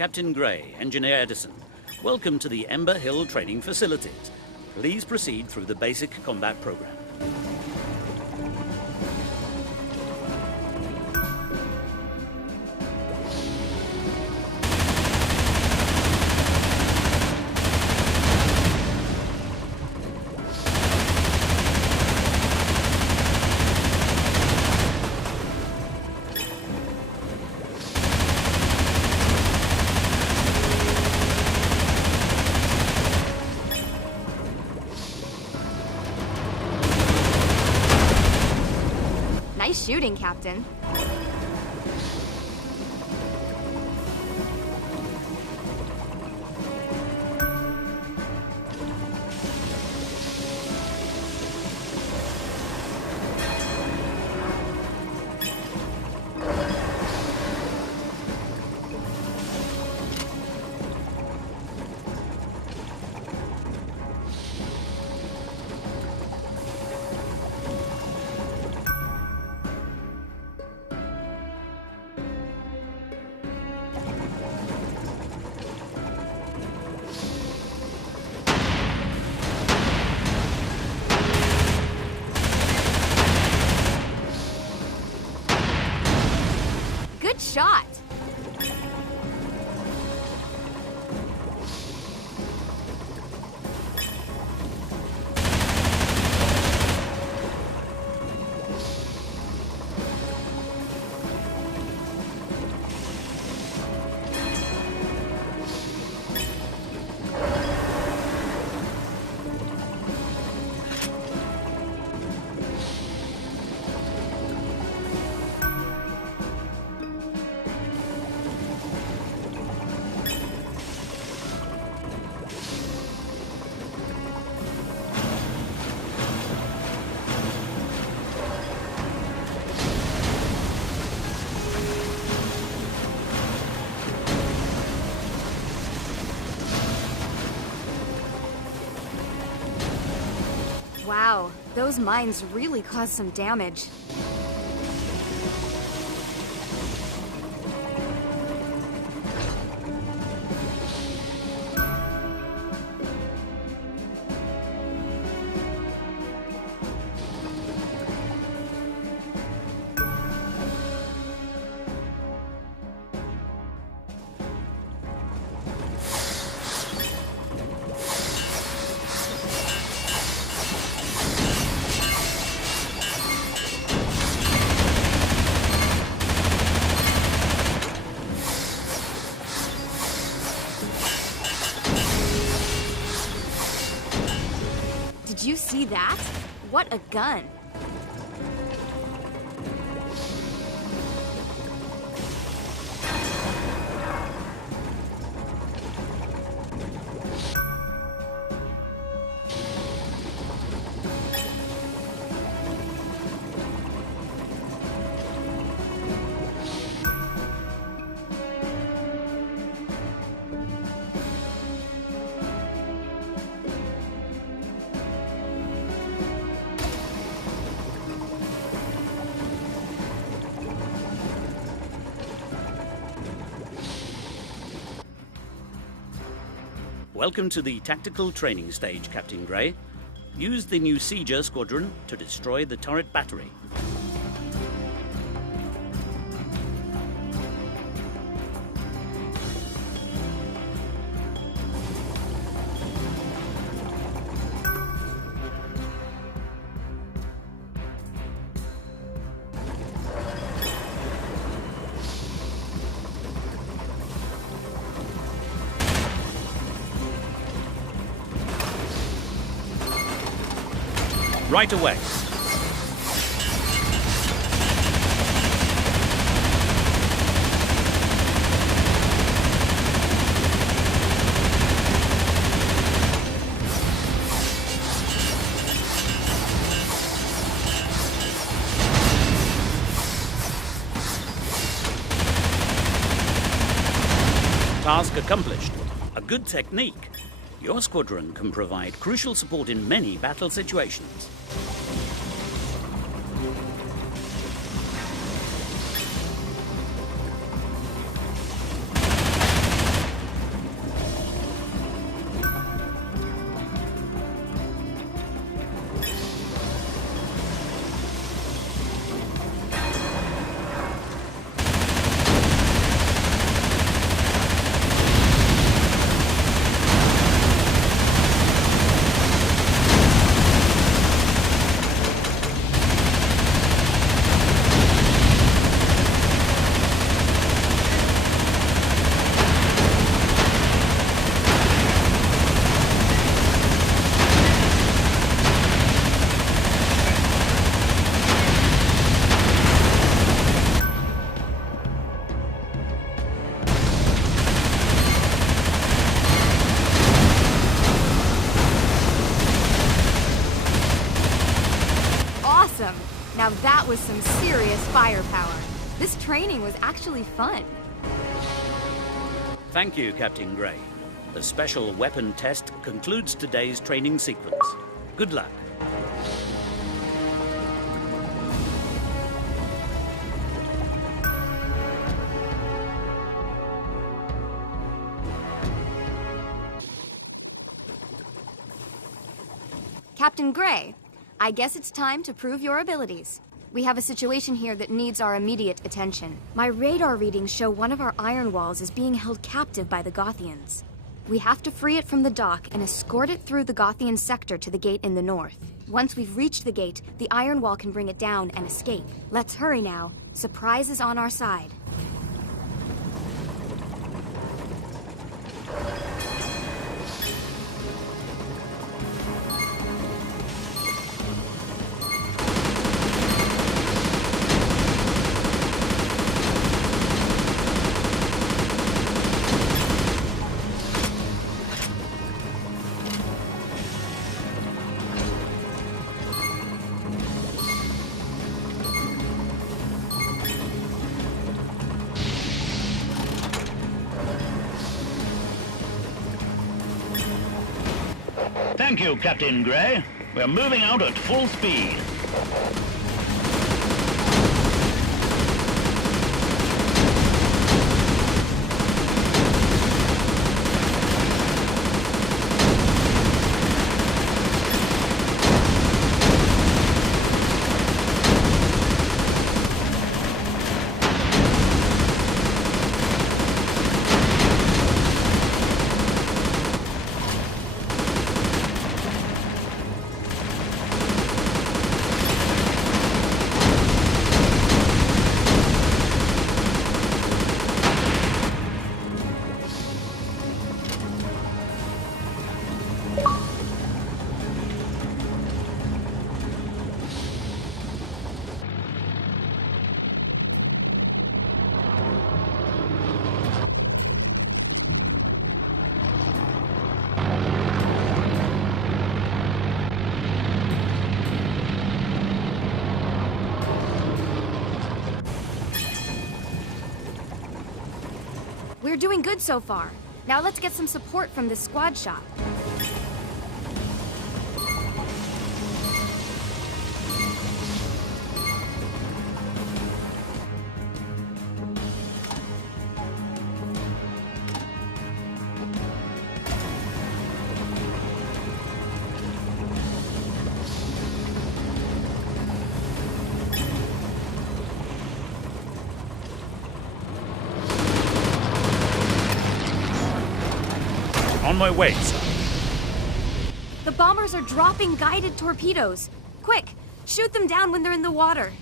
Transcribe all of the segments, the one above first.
Captain Gray, Engineer Edison. Welcome to the Ember Hill Training Facilities. Please proceed through the basic combat program. Nice shooting, Captain. Good shot! Wow, those mines really caused some damage. Did you see that? What a gun! Welcome to the tactical training stage, Captain Gray. Use the new Sieger squadron to destroy the turret battery. Right away. Task accomplished. A good technique. Your squadron can provide crucial support in many battle situations. firepower. This training was actually fun. Thank you, Captain Gray. The special weapon test concludes today's training sequence. Good luck. Captain Gray, I guess it's time to prove your abilities. We have a situation here that needs our immediate attention. My radar readings show one of our iron walls is being held captive by the Gothians. We have to free it from the dock and escort it through the Gothian sector to the gate in the north. Once we've reached the gate, the iron wall can bring it down and escape. Let's hurry now. Surprise is on our side. Thank you, Captain Gray. We're moving out at full speed. We're doing good so far. Now let's get some support from this squad shop. On my way, sir. The bombers are dropping guided torpedoes. Quick, shoot them down when they're in the water.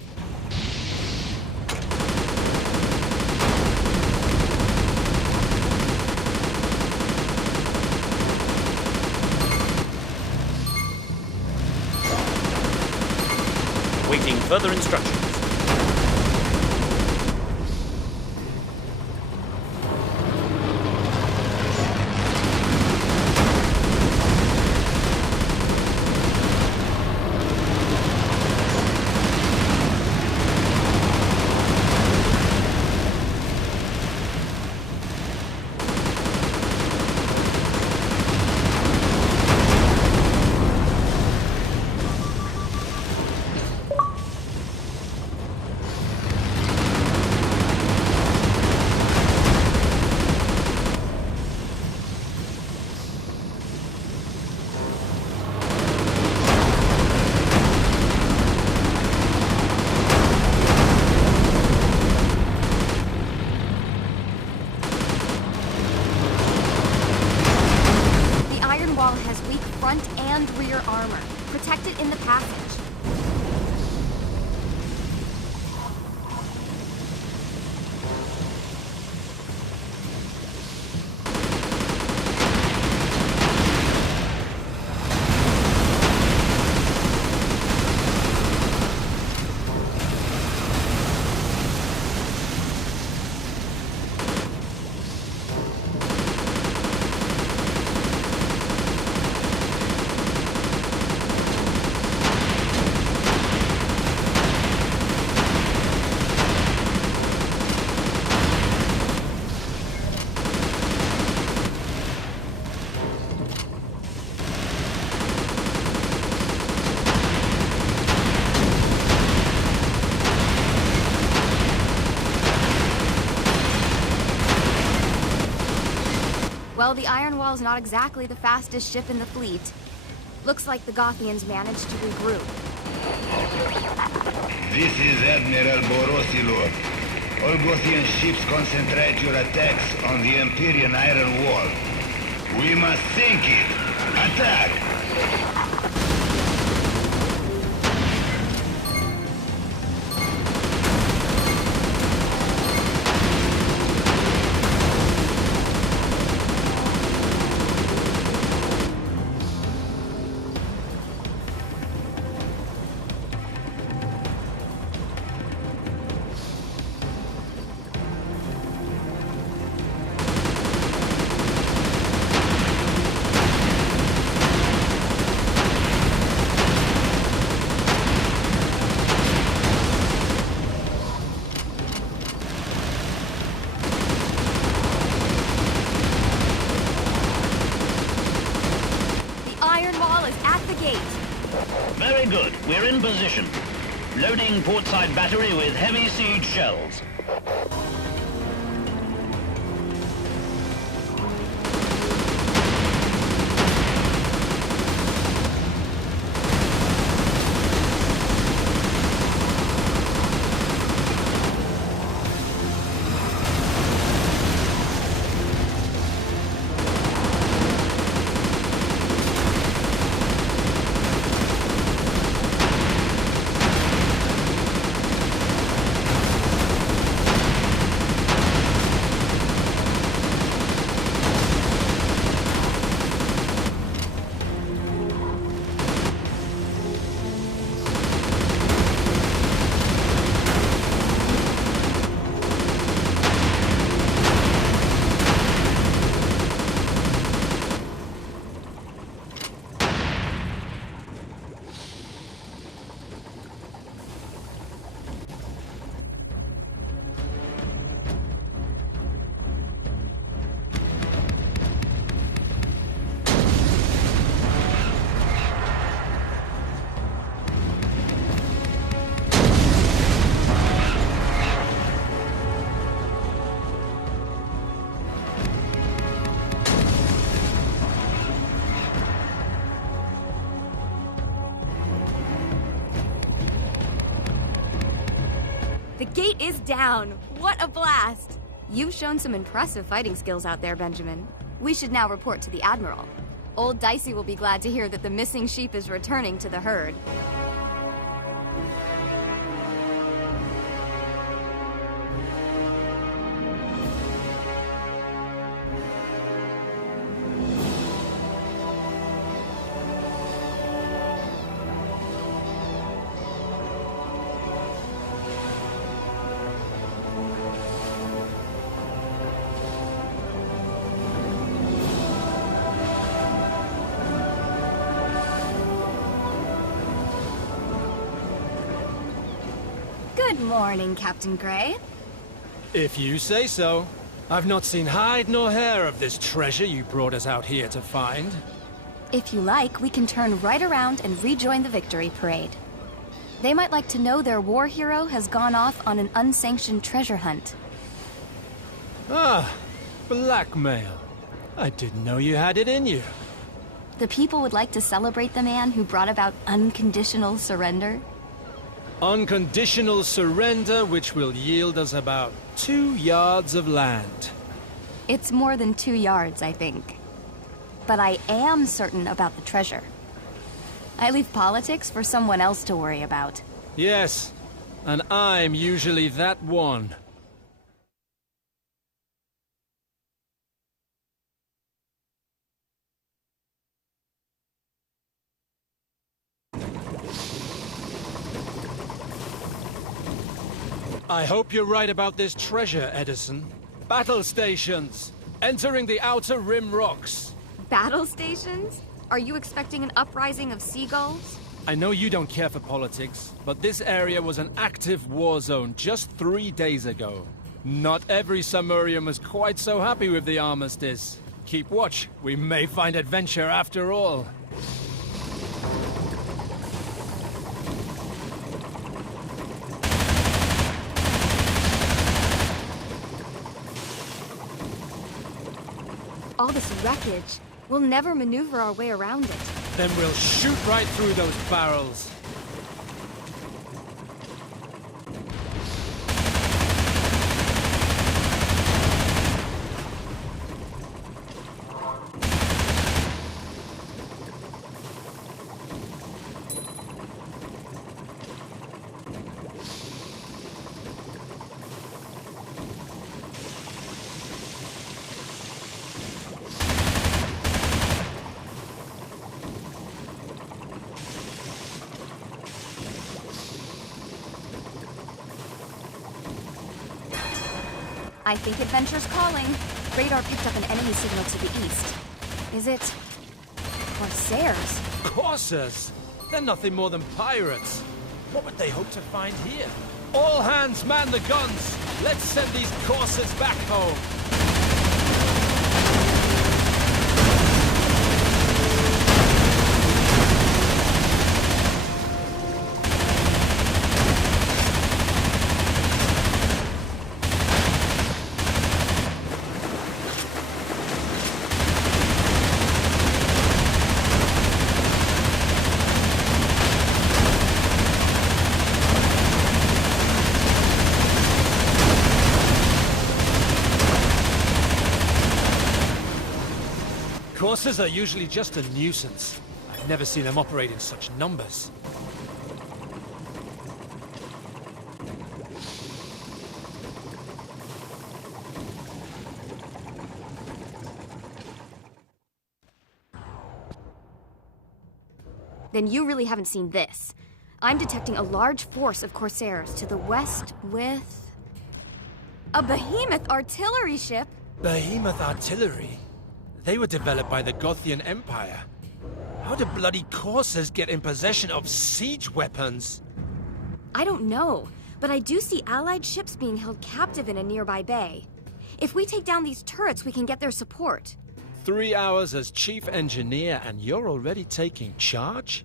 Waiting further instructions. Well, the Iron Wall's not exactly the fastest ship in the fleet. Looks like the Gothians managed to regroup. This is Admiral Borosilor. All Gothian ships concentrate your attacks on the Empyrean Iron Wall. We must sink it! Attack! Very good. We're in position. Loading portside battery with heavy siege shells. The gate is down! What a blast! You've shown some impressive fighting skills out there, Benjamin. We should now report to the Admiral. Old Dicey will be glad to hear that the missing sheep is returning to the herd. Good morning, Captain Gray. If you say so. I've not seen hide nor hair of this treasure you brought us out here to find. If you like, we can turn right around and rejoin the victory parade. They might like to know their war hero has gone off on an unsanctioned treasure hunt. Ah, blackmail. I didn't know you had it in you. The people would like to celebrate the man who brought about unconditional surrender. Unconditional surrender, which will yield us about 2 yards of land. It's more than 2 yards, I think. But I am certain about the treasure. I leave politics for someone else to worry about. Yes, and I'm usually that one. I hope you're right about this treasure, Edison. Battle stations! Entering the Outer Rim rocks. Battle stations? Are you expecting an uprising of seagulls? I know you don't care for politics, but this area was an active war zone just 3 days ago. Not every Sumerian was quite so happy with the armistice. Keep watch, we may find adventure after all. all this wreckage, we'll never maneuver our way around it. Then we'll shoot right through those barrels. I think adventure's calling. Radar picked up an enemy signal to the east. Is it... Corsairs? Corsairs? They're nothing more than pirates. What would they hope to find here? All hands man the guns! Let's send these Corsairs back home! Corsairs are usually just a nuisance. I've never seen them operate in such numbers. Then you really haven't seen this. I'm detecting a large force of Corsairs to the west with... a behemoth artillery ship? Behemoth artillery? They were developed by the Gothian Empire. How did bloody Corsairs get in possession of siege weapons? I don't know, but I do see Allied ships being held captive in a nearby bay. If we take down these turrets, we can get their support. 3 hours as chief engineer and you're already taking charge?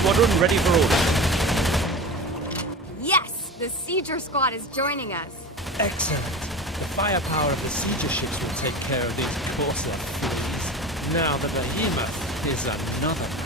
Squadron ready for order. Yes! The Sieger squad is joining us. Excellent. The firepower of the sieger ships will take care of these Corsair fleas. Now the Behemoth is another matter.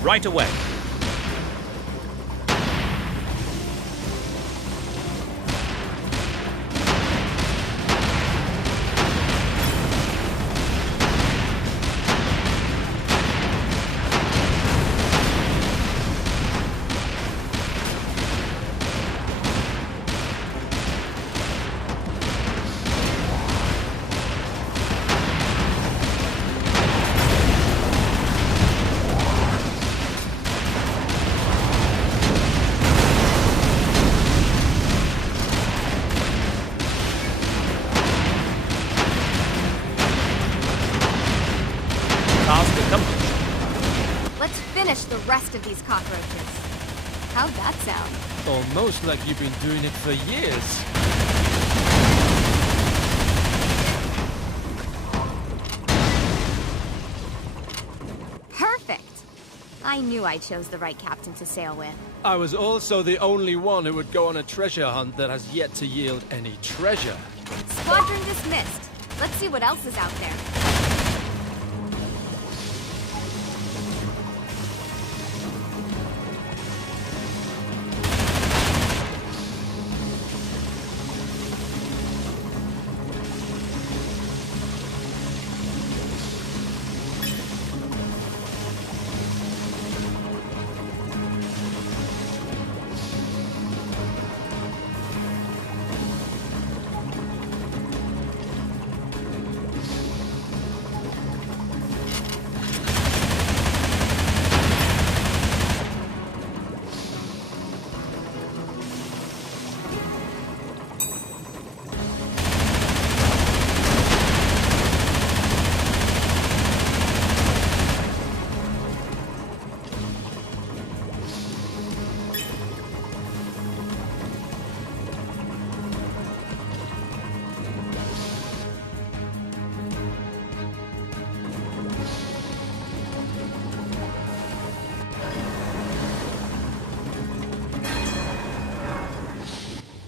Right away. accomplished. Let's finish the rest of these cockroaches. How'd that sound? Almost like you've been doing it for years. Perfect! I knew I chose the right captain to sail with. I was also the only one who would go on a treasure hunt that has yet to yield any treasure. Squadron dismissed. Let's see what else is out there.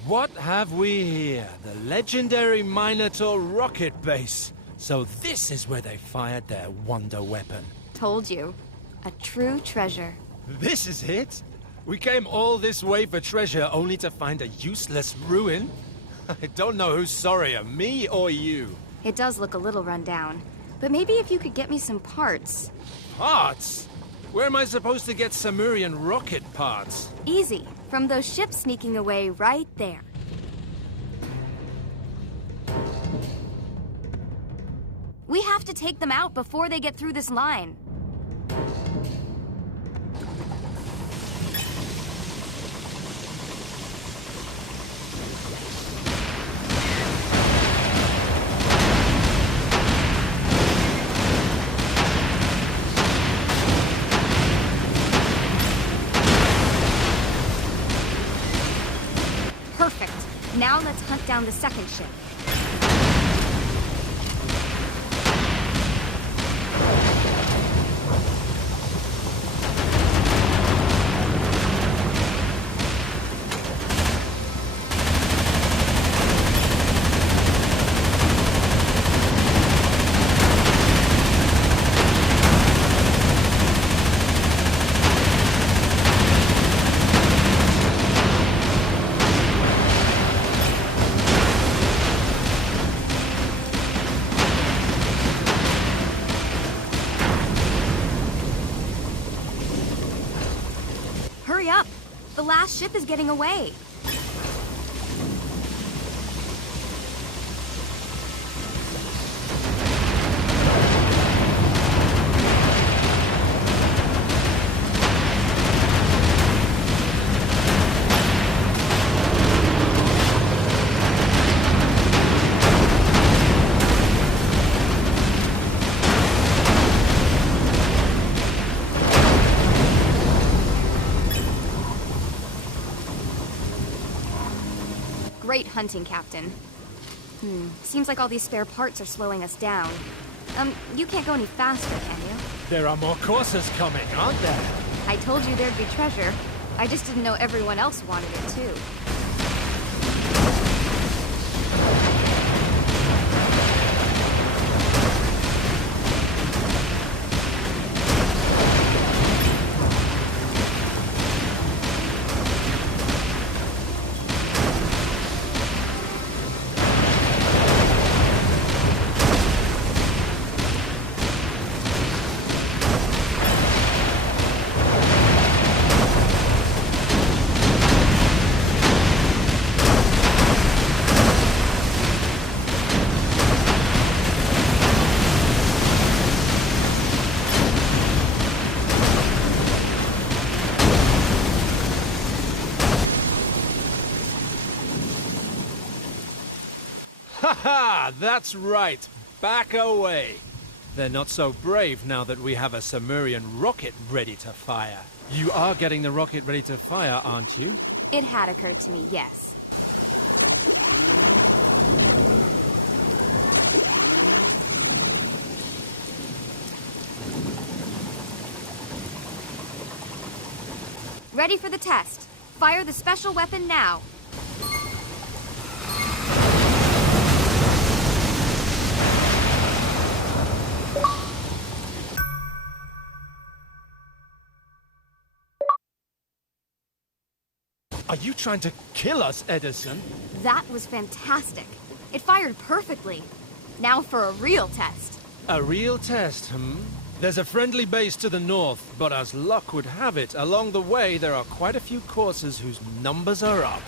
What have we here? The legendary Minotaur rocket base. So this is where they fired their wonder weapon. Told you. A true treasure. This is it? We came all this way for treasure only to find a useless ruin? I don't know who's sorrier, me or you. It does look a little run down. But maybe if you could get me some parts. Parts? Where am I supposed to get Samurian rocket parts? Easy. From those ships sneaking away right there. We have to take them out before they get through this line. Perfect. Now let's hunt down the second ship. Hurry up! The last ship is getting away. Great hunting, Captain. Seems like all these spare parts are slowing us down. You can't go any faster, can you? There are more courses coming, aren't there? I told you there'd be treasure. I just didn't know everyone else wanted it, too. Haha, that's right. Back away. They're not so brave now that we have a Sumerian rocket ready to fire. You are getting the rocket ready to fire, aren't you? It had occurred to me, yes. Ready for the test. Fire the special weapon now. Are you trying to kill us, Edison? That was fantastic. It fired perfectly. Now for a real test. A real test, There's a friendly base to the north, but as luck would have it, along the way there are quite a few courses whose numbers are up.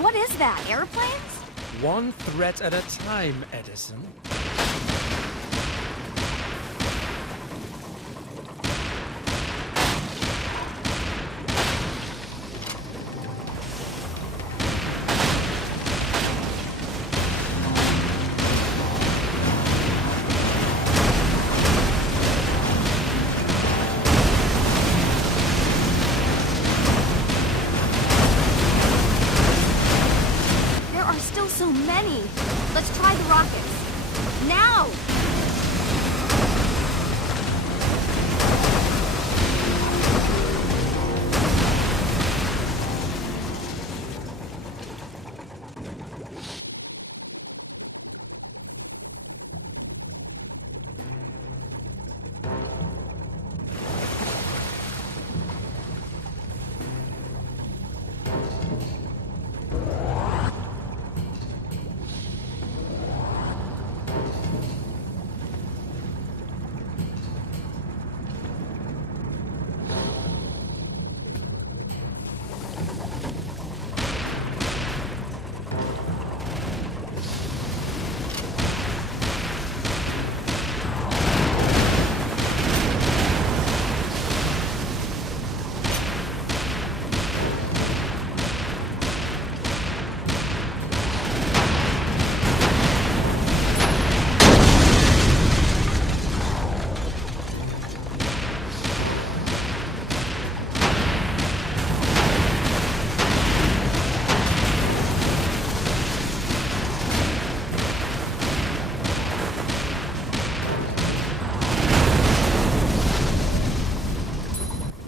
What is that, airplanes? One threat at a time, Edison. So many. Let's try the rockets. Now!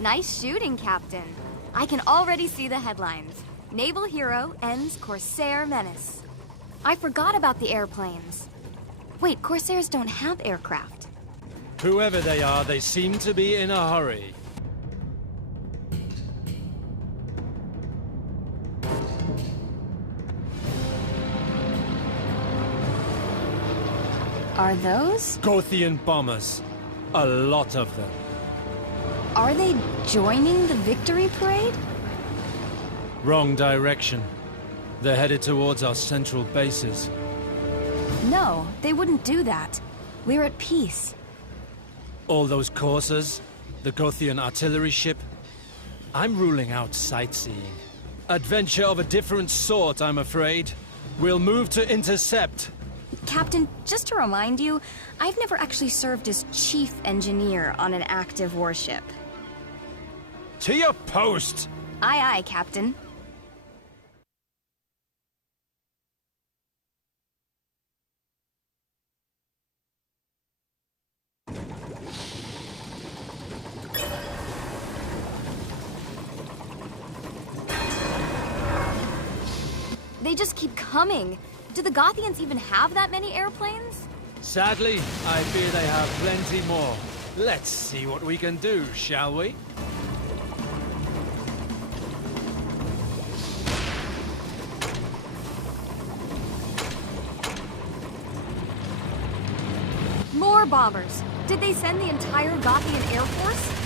Nice shooting, Captain. I can already see the headlines. Naval hero ends Corsair menace. I forgot about the airplanes. Wait, Corsairs don't have aircraft. Whoever they are, they seem to be in a hurry. Are those? Gothian bombers. A lot of them. Are they joining the victory parade? Wrong direction. They're headed towards our central bases. No, they wouldn't do that. We're at peace. All those coursers, the Gothian artillery ship. I'm ruling out sightseeing. Adventure of a different sort, I'm afraid. We'll move to intercept. Captain, just to remind you, I've never actually served as chief engineer on an active warship. To your post! Aye, aye, Captain. They just keep coming. Do the Gothians even have that many airplanes? Sadly, I fear they have plenty more. Let's see what we can do, shall we? More bombers. Did they send the entire Gothian Air Force?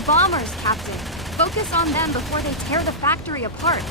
The bombers, Captain. Focus on them before they tear the factory apart.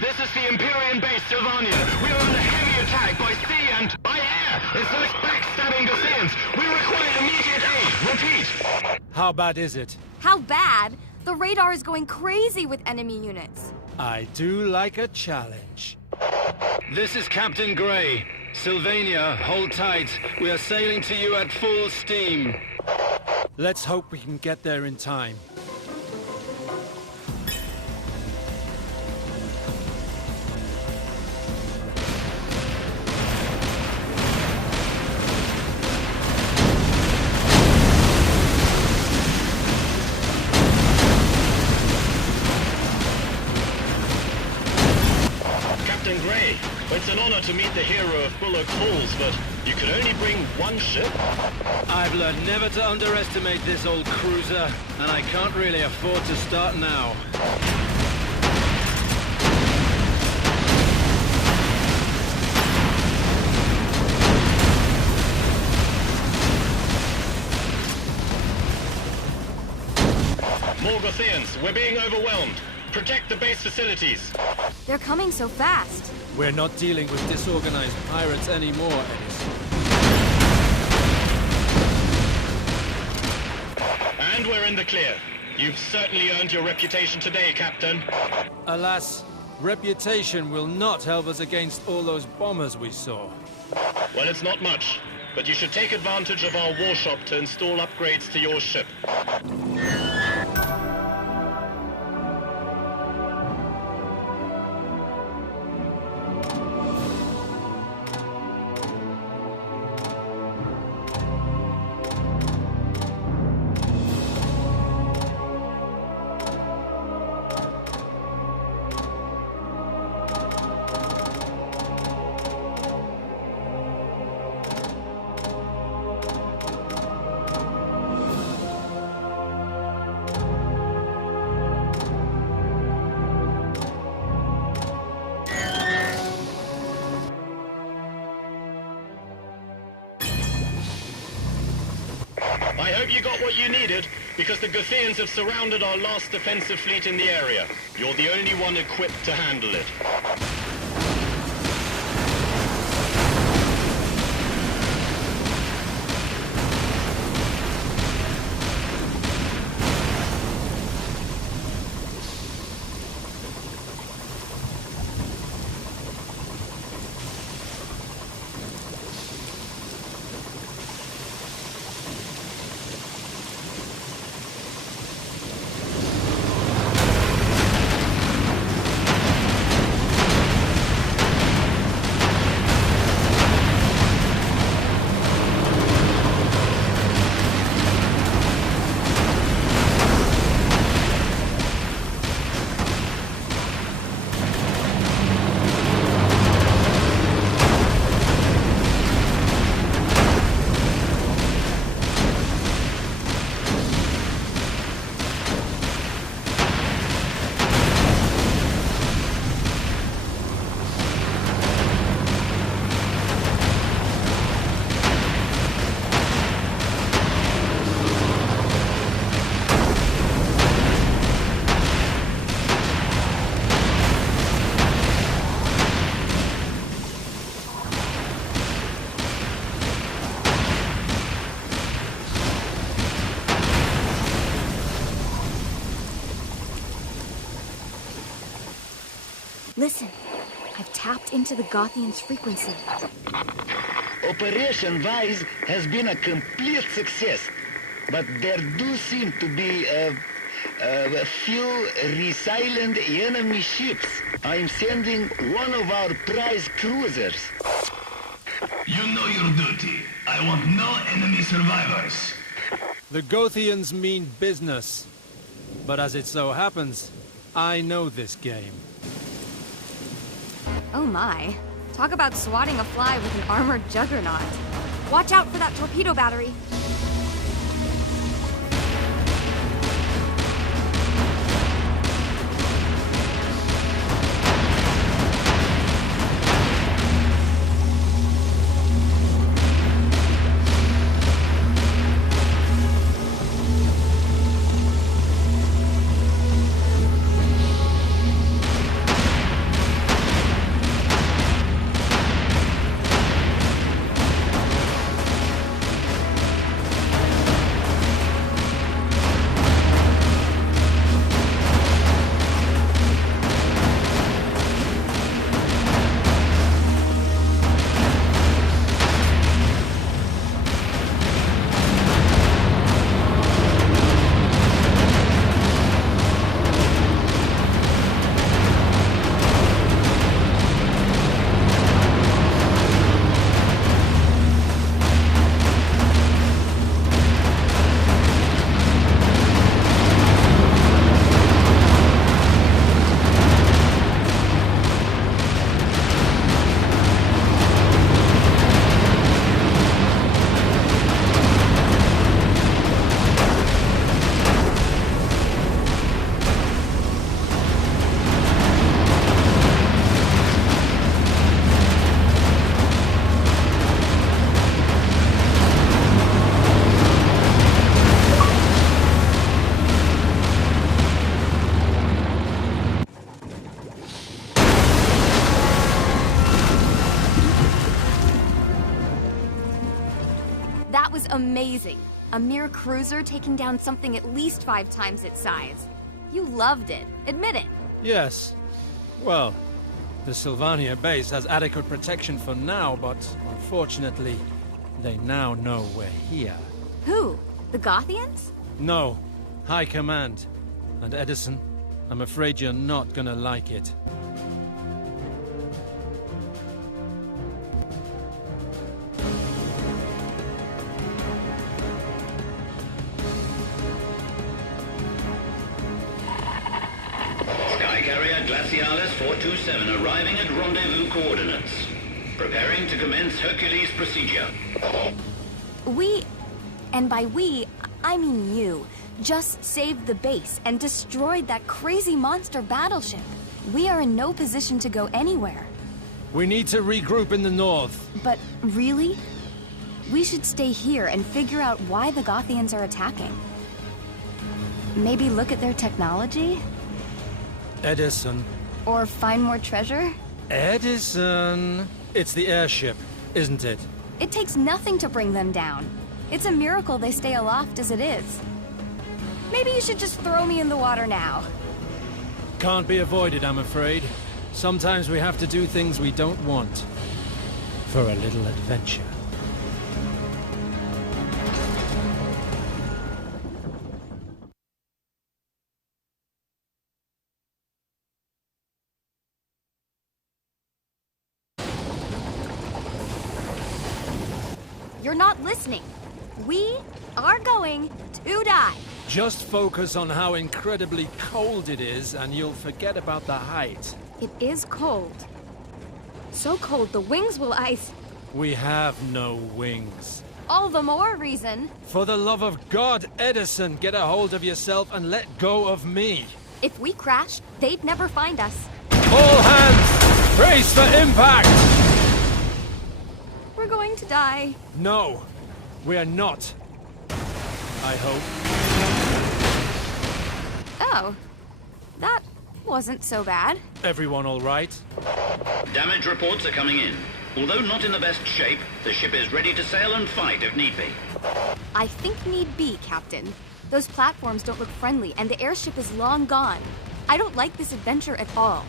This is the Empyrean base, Sylvania. We are under heavy attack by sea and by air. It's those backstabbing Gothians. We require immediate aid. Repeat. How bad is it? How bad? The radar is going crazy with enemy units. I do like a challenge. This is Captain Gray. Sylvania, hold tight. We are sailing to you at full steam. Let's hope we can get there in time. Captain Gray, it's an honor to meet the hero of Bullock Falls, but you can only bring one ship? I've learned never to underestimate this old cruiser, and I can't really afford to start now. More Gothians, we're being overwhelmed. Protect the base facilities. They're coming so fast. We're not dealing with disorganized pirates anymore, Edison. And we're in the clear. You've certainly earned your reputation today, Captain. Alas, reputation will not help us against all those bombers we saw. Well, it's not much, but you should take advantage of our warshop to install upgrades to your ship. I hope you got what you needed, because the Gothians have surrounded our last defensive fleet in the area. You're the only one equipped to handle it. Listen. I've tapped into the Gothian's frequency. Operation-wise has been a complete success, but there do seem to be a few resilient enemy ships. I'm sending one of our prize cruisers. You know your duty. I want no enemy survivors. The Gothians mean business. But as it so happens, I know this game. Oh my. Talk about swatting a fly with an armored juggernaut. Watch out for that torpedo battery. That was amazing. A mere cruiser taking down something at least 5 times its size. You loved it. Admit it. Yes. Well, the Sylvania base has adequate protection for now, but unfortunately, they now know we're here. Who? The Gothians? No. High Command. And Edison, I'm afraid you're not gonna like it. Skycarrier Glacialis 427 arriving at rendezvous coordinates. Preparing to commence Hercules procedure. And by we, I mean you, just saved the base and destroyed that crazy monster battleship. We are in no position to go anywhere. We need to regroup in the north. But really? We should stay here and figure out why the Gothians are attacking. Maybe look at their technology? Edison. Or find more treasure? Edison. It's the airship, isn't it? It takes nothing to bring them down. It's a miracle they stay aloft as it is. Maybe you should just throw me in the water now. Can't be avoided, I'm afraid. Sometimes we have to do things we don't want. For a little adventure. You're not listening. We are going to die. Just focus on how incredibly cold it is, and you'll forget about the height. It is cold. So cold the wings will ice. We have no wings. All the more reason. For the love of God, Edison, get a hold of yourself and let go of me. If we crashed, they'd never find us. All hands! Brace for impact! We're going to die. No, we're not. I hope. Oh, that wasn't so bad. Everyone all right? Damage reports are coming in. Although not in the best shape, the ship is ready to sail and fight if need be. I think need be, Captain. Those platforms don't look friendly, and the airship is long gone. I don't like this adventure at all.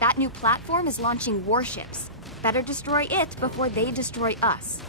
That new platform is launching warships. Better destroy it before they destroy us.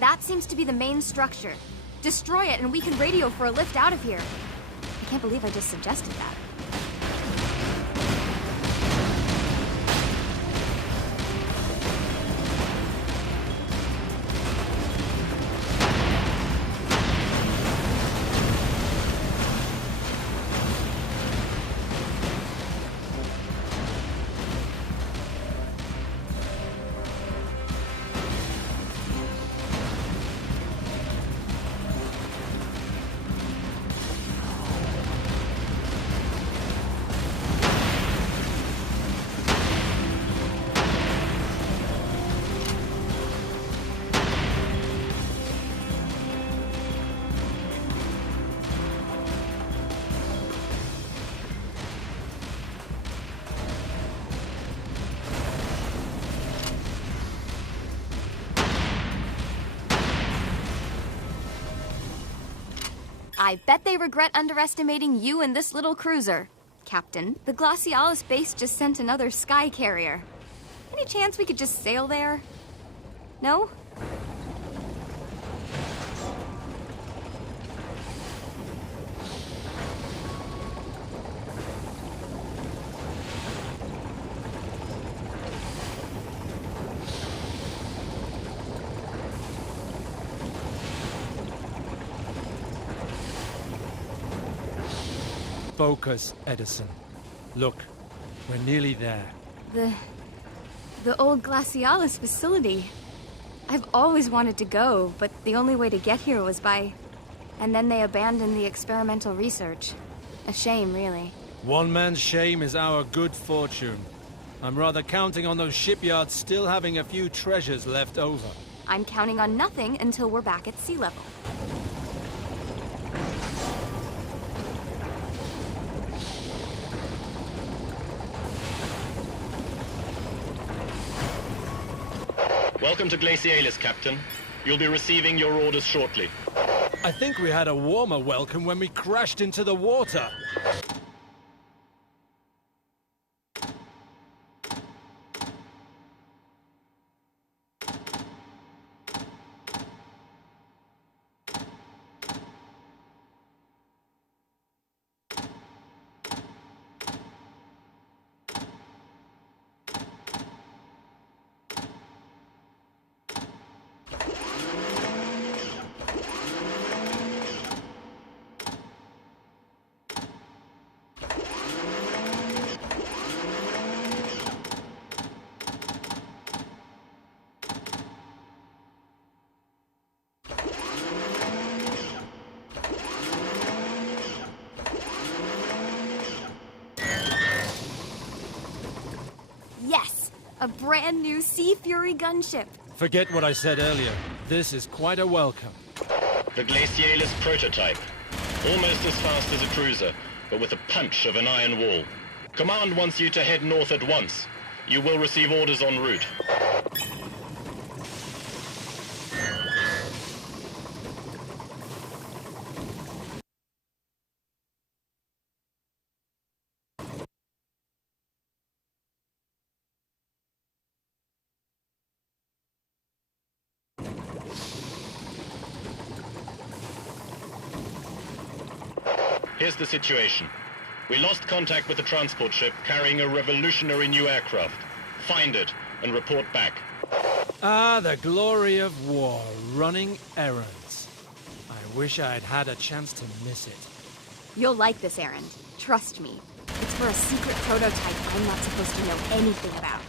That seems to be the main structure. Destroy it and we can radio for a lift out of here. I can't believe I just suggested that. I bet they regret underestimating you and this little cruiser. Captain, the Glacialis base just sent another sky carrier. Any chance we could just sail there? No? Focus, Edison. Look, we're nearly there. The old Glacialis facility. I've always wanted to go, but the only way to get here was by... And then they abandoned the experimental research. A shame, really. One man's shame is our good fortune. I'm rather counting on those shipyards still having a few treasures left over. I'm counting on nothing until we're back at sea level. Welcome to Glacialis, Captain. You'll be receiving your orders shortly. I think we had a warmer welcome when we crashed into the water. Yes! A brand new Sea Fury gunship! Forget what I said earlier. This is quite a welcome. The Glacialis prototype. Almost as fast as a cruiser, but with a punch of an iron wall. Command wants you to head north at once. You will receive orders en route. Here's the situation. We lost contact with the transport ship carrying a revolutionary new aircraft. Find it and report back. Ah, the glory of war, running errands. I wish I'd had a chance to miss it. You'll like this errand. Trust me. It's for a secret prototype I'm not supposed to know anything about.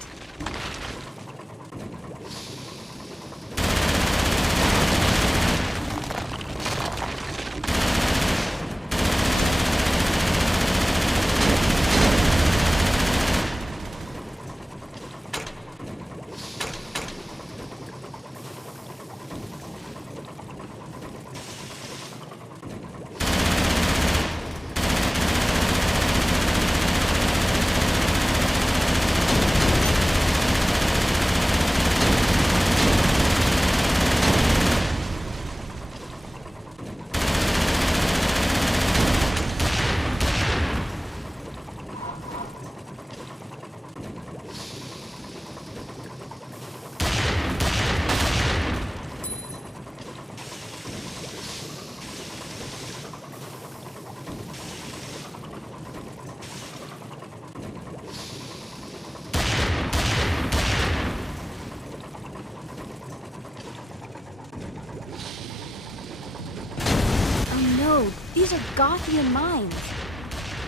No, these are Gothian mines.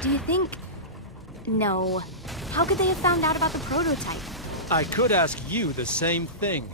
Do you think... No. How could they have found out about the prototype? I could ask you the same thing.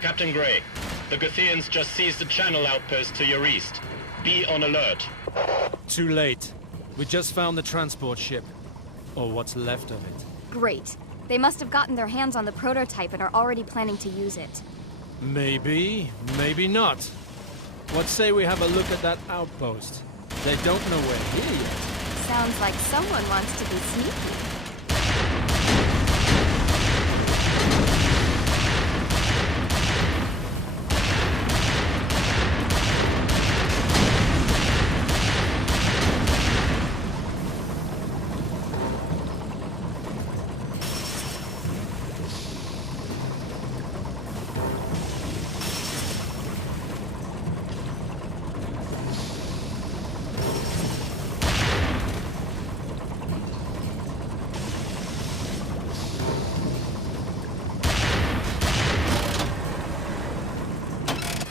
Captain Gray, the Gothians just seized the channel outpost to your east. Be on alert. Too late. We just found the transport ship. Or what's left of it. Great. They must have gotten their hands on the prototype and are already planning to use it. Maybe, maybe not. What say we have a look at that outpost? They don't know we're here yet. Sounds like someone wants to be sneaky.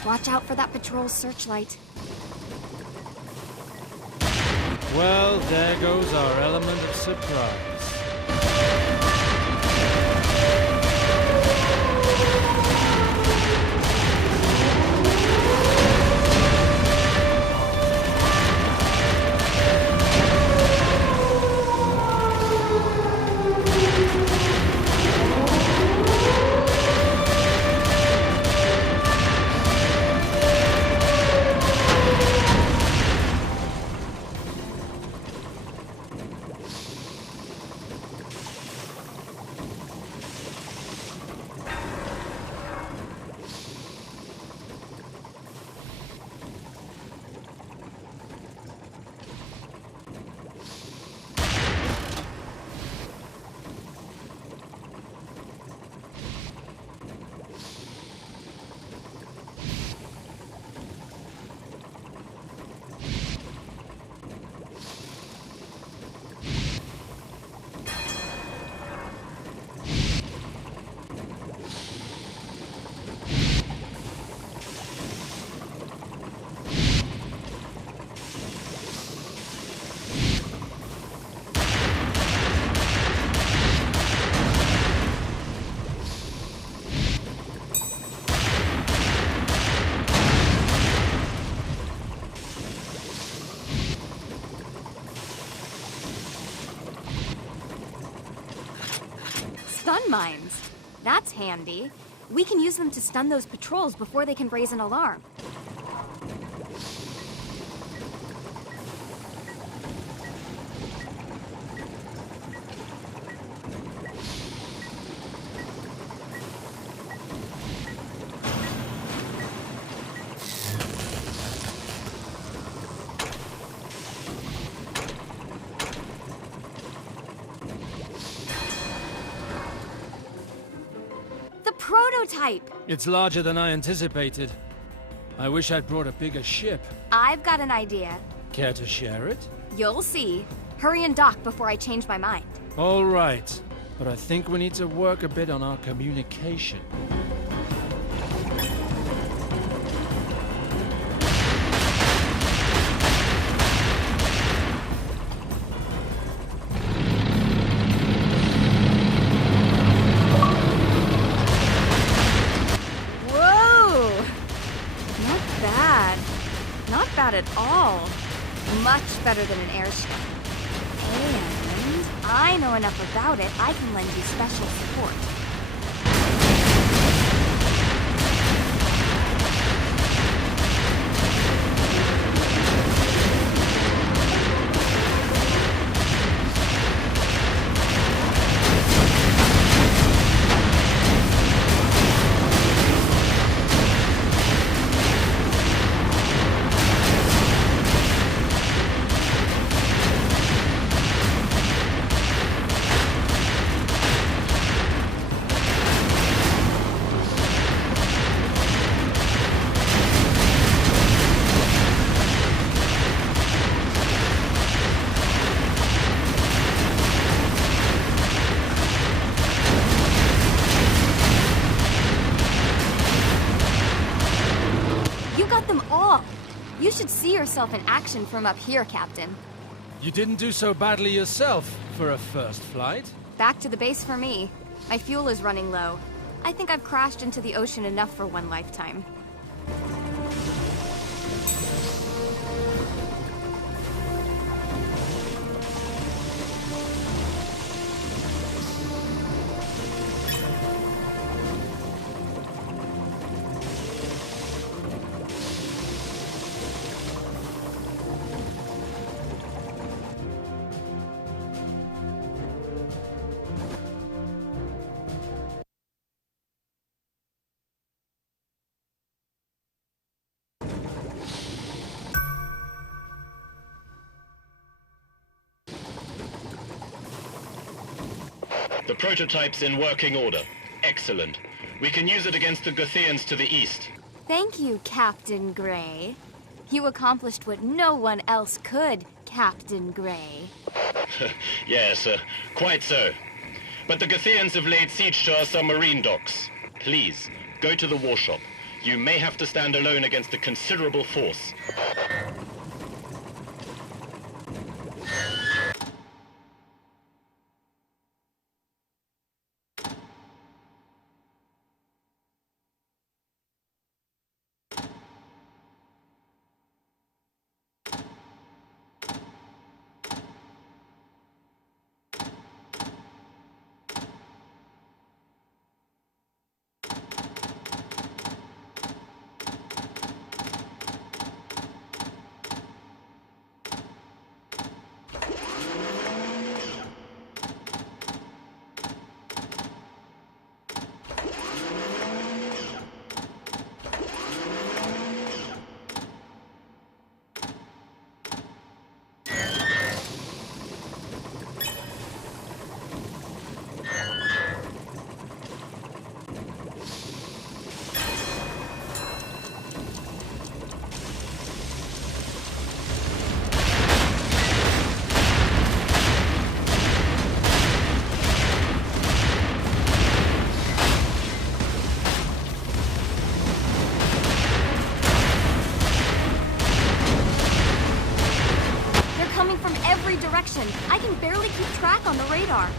Watch out for that patrol searchlight. Well, there goes our element of surprise. stun mines. That's handy. We can use them to stun those patrols before they can raise an alarm. Prototype! It's larger than I anticipated. I wish I'd brought a bigger ship. I've got an idea. Care to share it? You'll see. Hurry and dock before I change my mind. All right, but I think we need to work a bit on our communication. At all. Much better than an airship. And I know enough about it, I can lend you special support. You should see yourself in action from up here, Captain. You didn't do so badly yourself for a first flight. Back to the base for me. My fuel is running low. I think I've crashed into the ocean enough for one lifetime. The prototype's in working order. Excellent. We can use it against the Gothians to the east. Thank you, Captain Gray. You accomplished what no one else could, Captain Gray. Yes, quite so. But the Gothians have laid siege to our submarine docks. Please, go to the warshop. You may have to stand alone against a considerable force. I can barely keep track on the radar.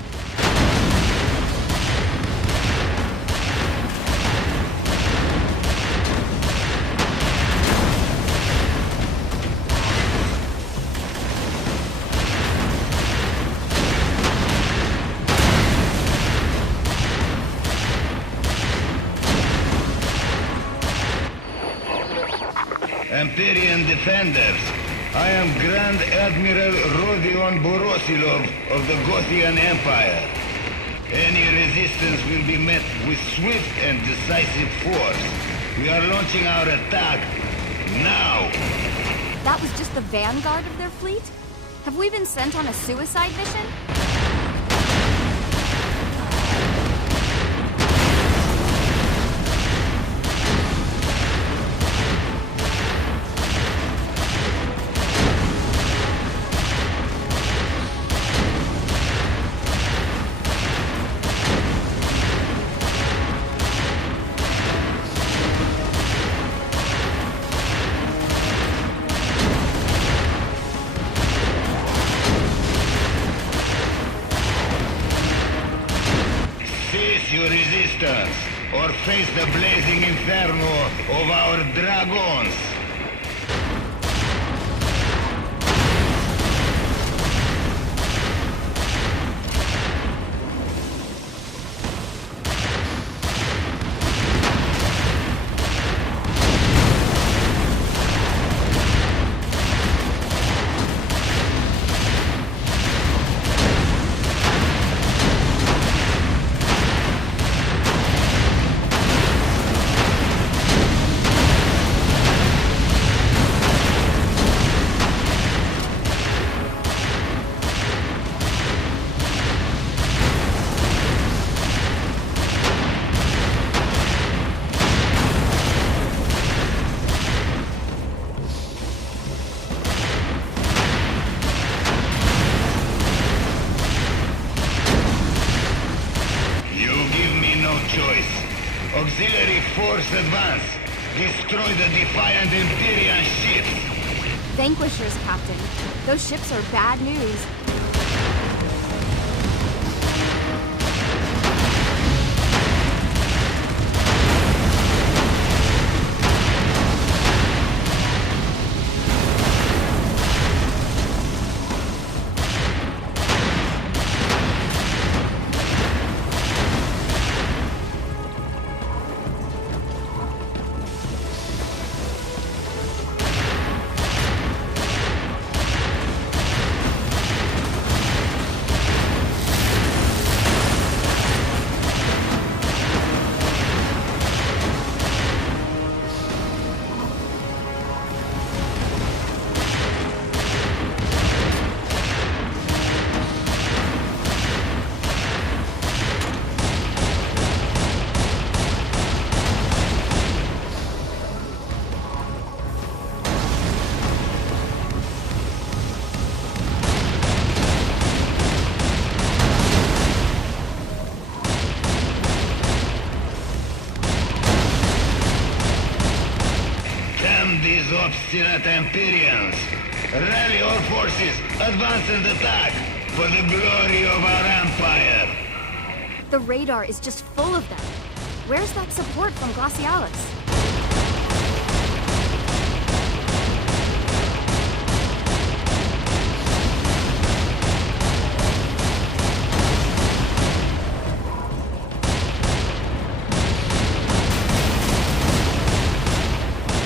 Empyrean defenders. I am Grand Admiral Rodion Borosilov of the Gothian Empire. Any resistance will be met with swift and decisive force. We are launching our attack now. That was just the vanguard of their fleet? Have we been sent on a suicide mission? Your resistance, or face the blazing inferno of our dragons. Auxiliary force advance. Destroy the defiant Empyrean ships. Vanquishers, Captain. Those ships are bad news. These obstinate Empyreans. Rally all forces, advance and attack for the glory of our empire. The radar is just full of them. Where's that support from Glacialis?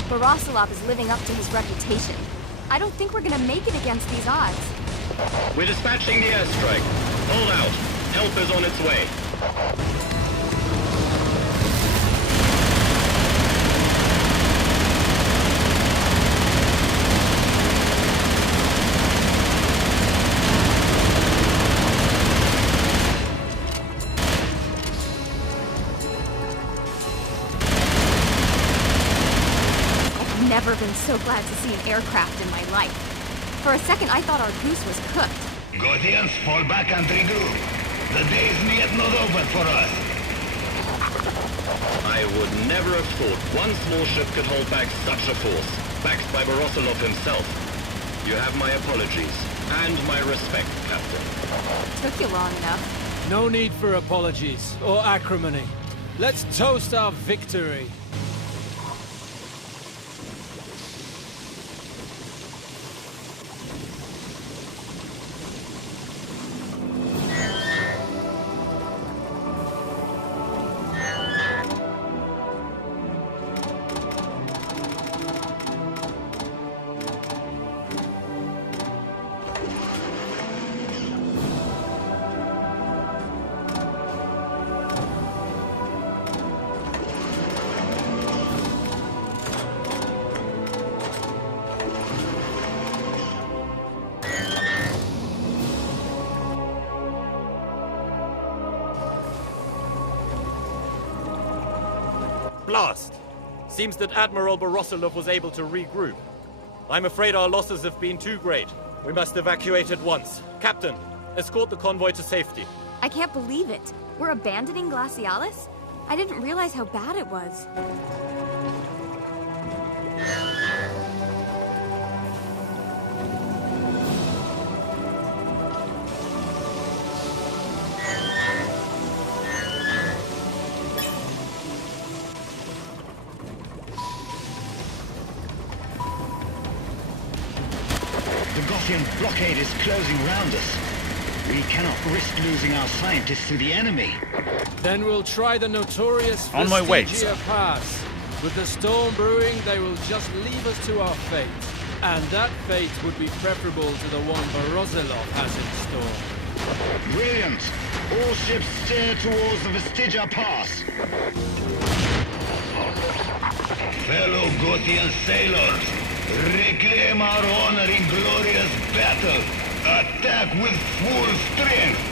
Borosilov is living up to his reputation. I don't think we're gonna make it against these odds. We're dispatching the airstrike. Hold out. Help is on its way. Never been so glad to see an aircraft in my life. For a second, I thought our goose was cooked. Gothians, fall back and regroup. The day is yet not over for us. I would never have thought one small ship could hold back such a force, backed by Borosilov himself. You have my apologies, and my respect, Captain. Took you long enough. No need for apologies or acrimony. Let's toast our victory. blast! Seems that Admiral Borosilov was able to regroup. I'm afraid our losses have been too great. We must evacuate at once. Captain, escort the convoy to safety. I can't believe it. We're abandoning Glacialis? I didn't realize how bad it was. The Gothian blockade is closing round us. We cannot risk losing our scientists to the enemy. Then we'll try the notorious On my way, Vestigia Pass. With the storm brewing, they will just leave us to our fate. And that fate would be preferable to the one Borosilov has in store. Brilliant! All ships steer towards the Vestigia Pass. Fellow Gothian sailors, reclaim our honor in glorious battle. Attack with full strength.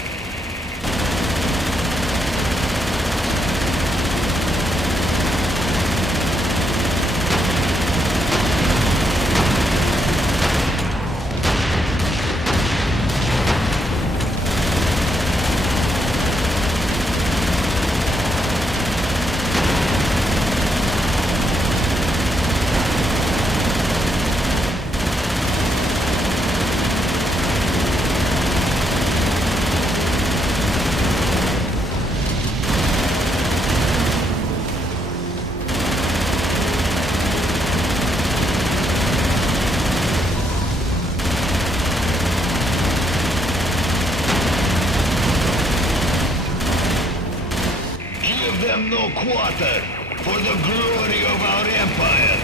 No quarter for the glory of our empire.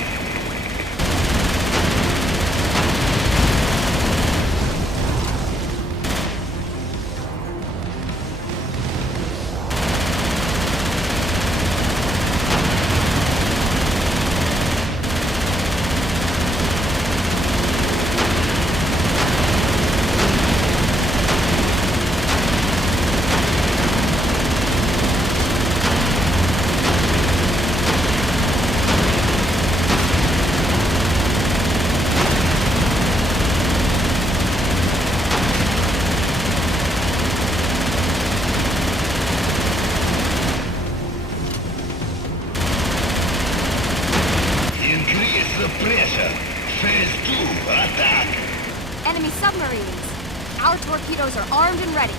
Enemy submarines! Our torpedoes are armed and ready.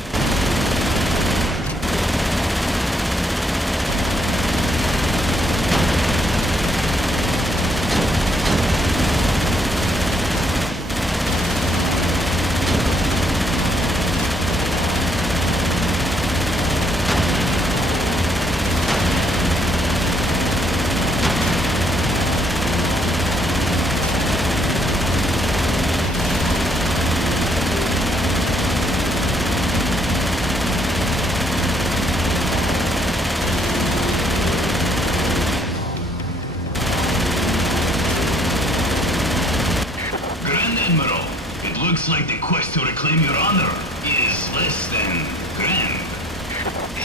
Looks like the quest to reclaim your honor is less than grand.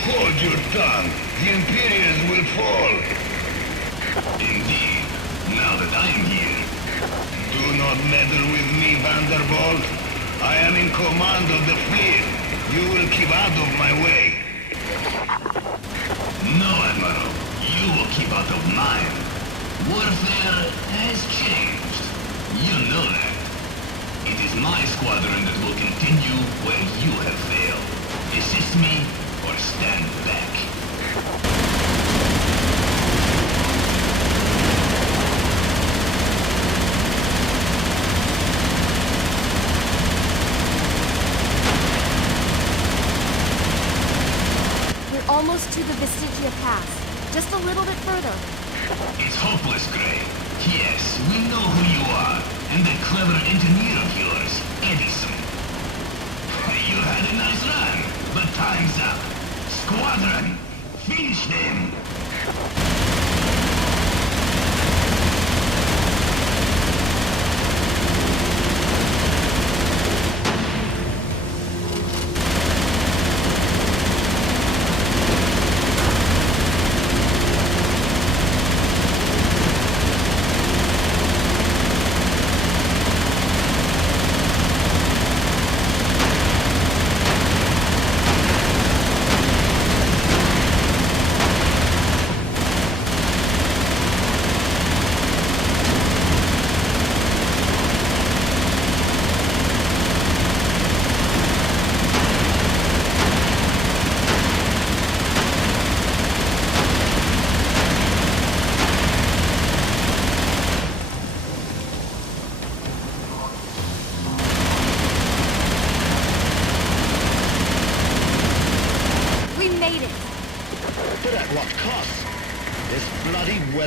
Hold your tongue. The Imperials will fall. Indeed, now that I am here. Do not meddle with me, Vanderbolt. I am in command of the fleet. You will keep out of my way. No, Admiral. You will keep out of mine. Warfare has changed. You know that. It is my squadron that will continue where you have failed. Assist me or stand back. We're almost to the Vestigia Pass. Just a little bit further. It's hopeless, Gray. Yes, we know who you are. And that clever engineer of yours, Edison. You had a nice run, but time's up. Squadron, finish them!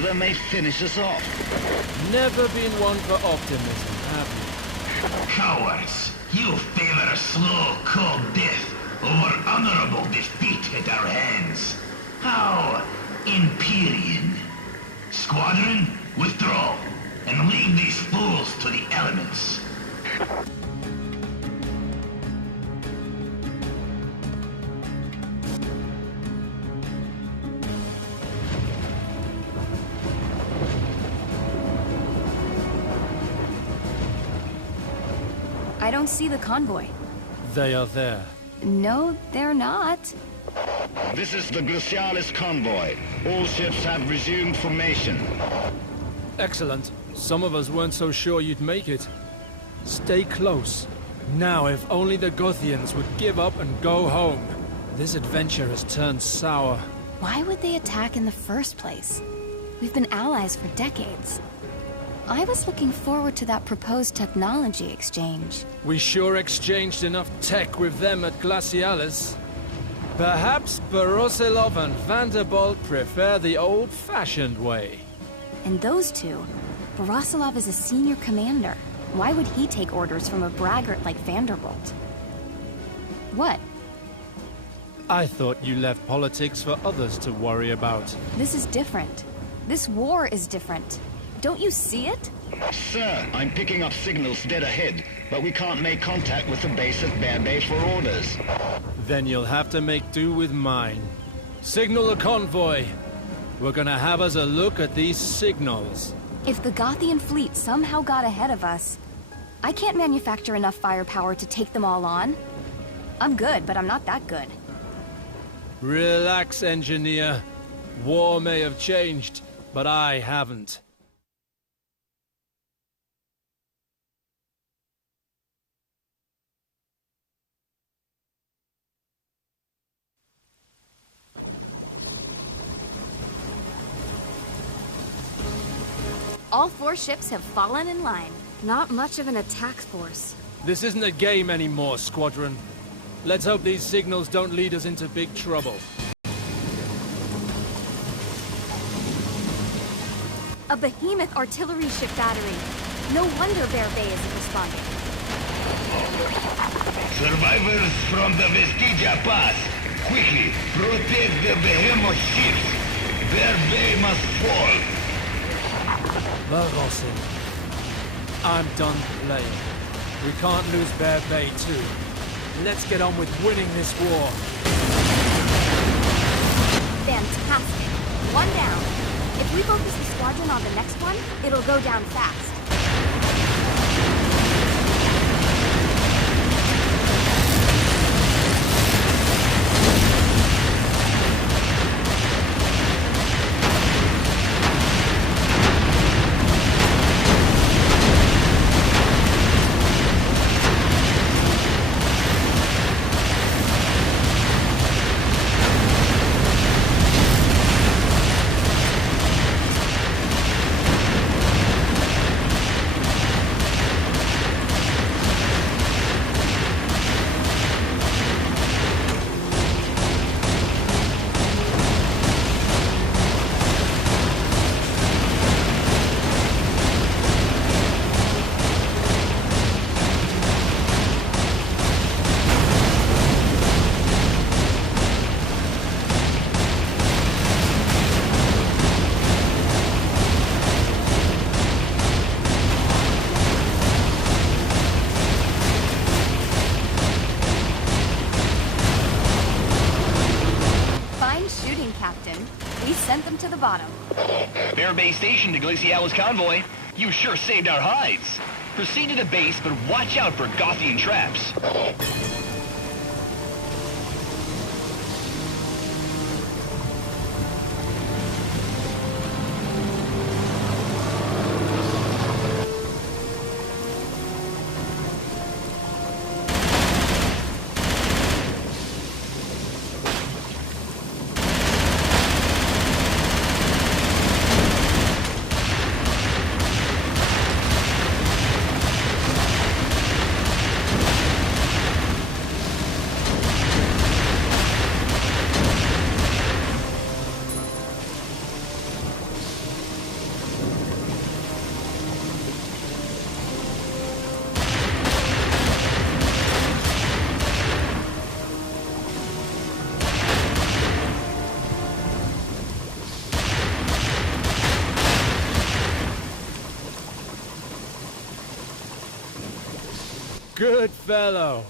brother may finish us off. Never been one for optimism, have you? Cowards! You favor a slow, cold death over honorable defeat at our hands. How Empyrean. Squadron, withdraw, and leave these fools to the elements. I don't see the convoy. They are there. No, they're not. This is the Glacialis convoy. All ships have resumed formation. Excellent. Some of us weren't so sure you'd make it. Stay close. Now, if only the Gothians would give up and go home. This adventure has turned sour. Why would they attack in the first place? We've been allies for decades. I was looking forward to that proposed technology exchange. We sure exchanged enough tech with them at Glacialis. Perhaps Borosilov and Vanderbolt prefer the old-fashioned way. And those two, Borosilov is a senior commander. Why would he take orders from a braggart like Vanderbolt? What? I thought you left politics for others to worry about. This is different. This war is different. Don't you see it? Sir, I'm picking up signals dead ahead, but we can't make contact with the base at Bear Bay for orders. Then you'll have to make do with mine. Signal a convoy. We're gonna have us a look at these signals. If the Gothian fleet somehow got ahead of us, I can't manufacture enough firepower to take them all on. I'm good, but I'm not that good. Relax, engineer. War may have changed, but I haven't. All 4 ships have fallen in line. Not much of an attack force. This isn't a game anymore, Squadron. Let's hope these signals don't lead us into big trouble. A behemoth artillery ship battery. No wonder Bear Bay isn't responding. Survivors from the Vestigia Pass, quickly protect the behemoth ships. Bear Bay must fall. Barrosin. I'm done playing. We can't lose Bear Bay too. Let's get on with winning this war. Fantastic. 1 down. If we focus the squadron on the next one, it'll go down fast. Sent them to the bottom. Bear Bay Station to Glacialis convoy. You sure saved our hides. Proceed to the base, but watch out for Gothian traps. Good fellow.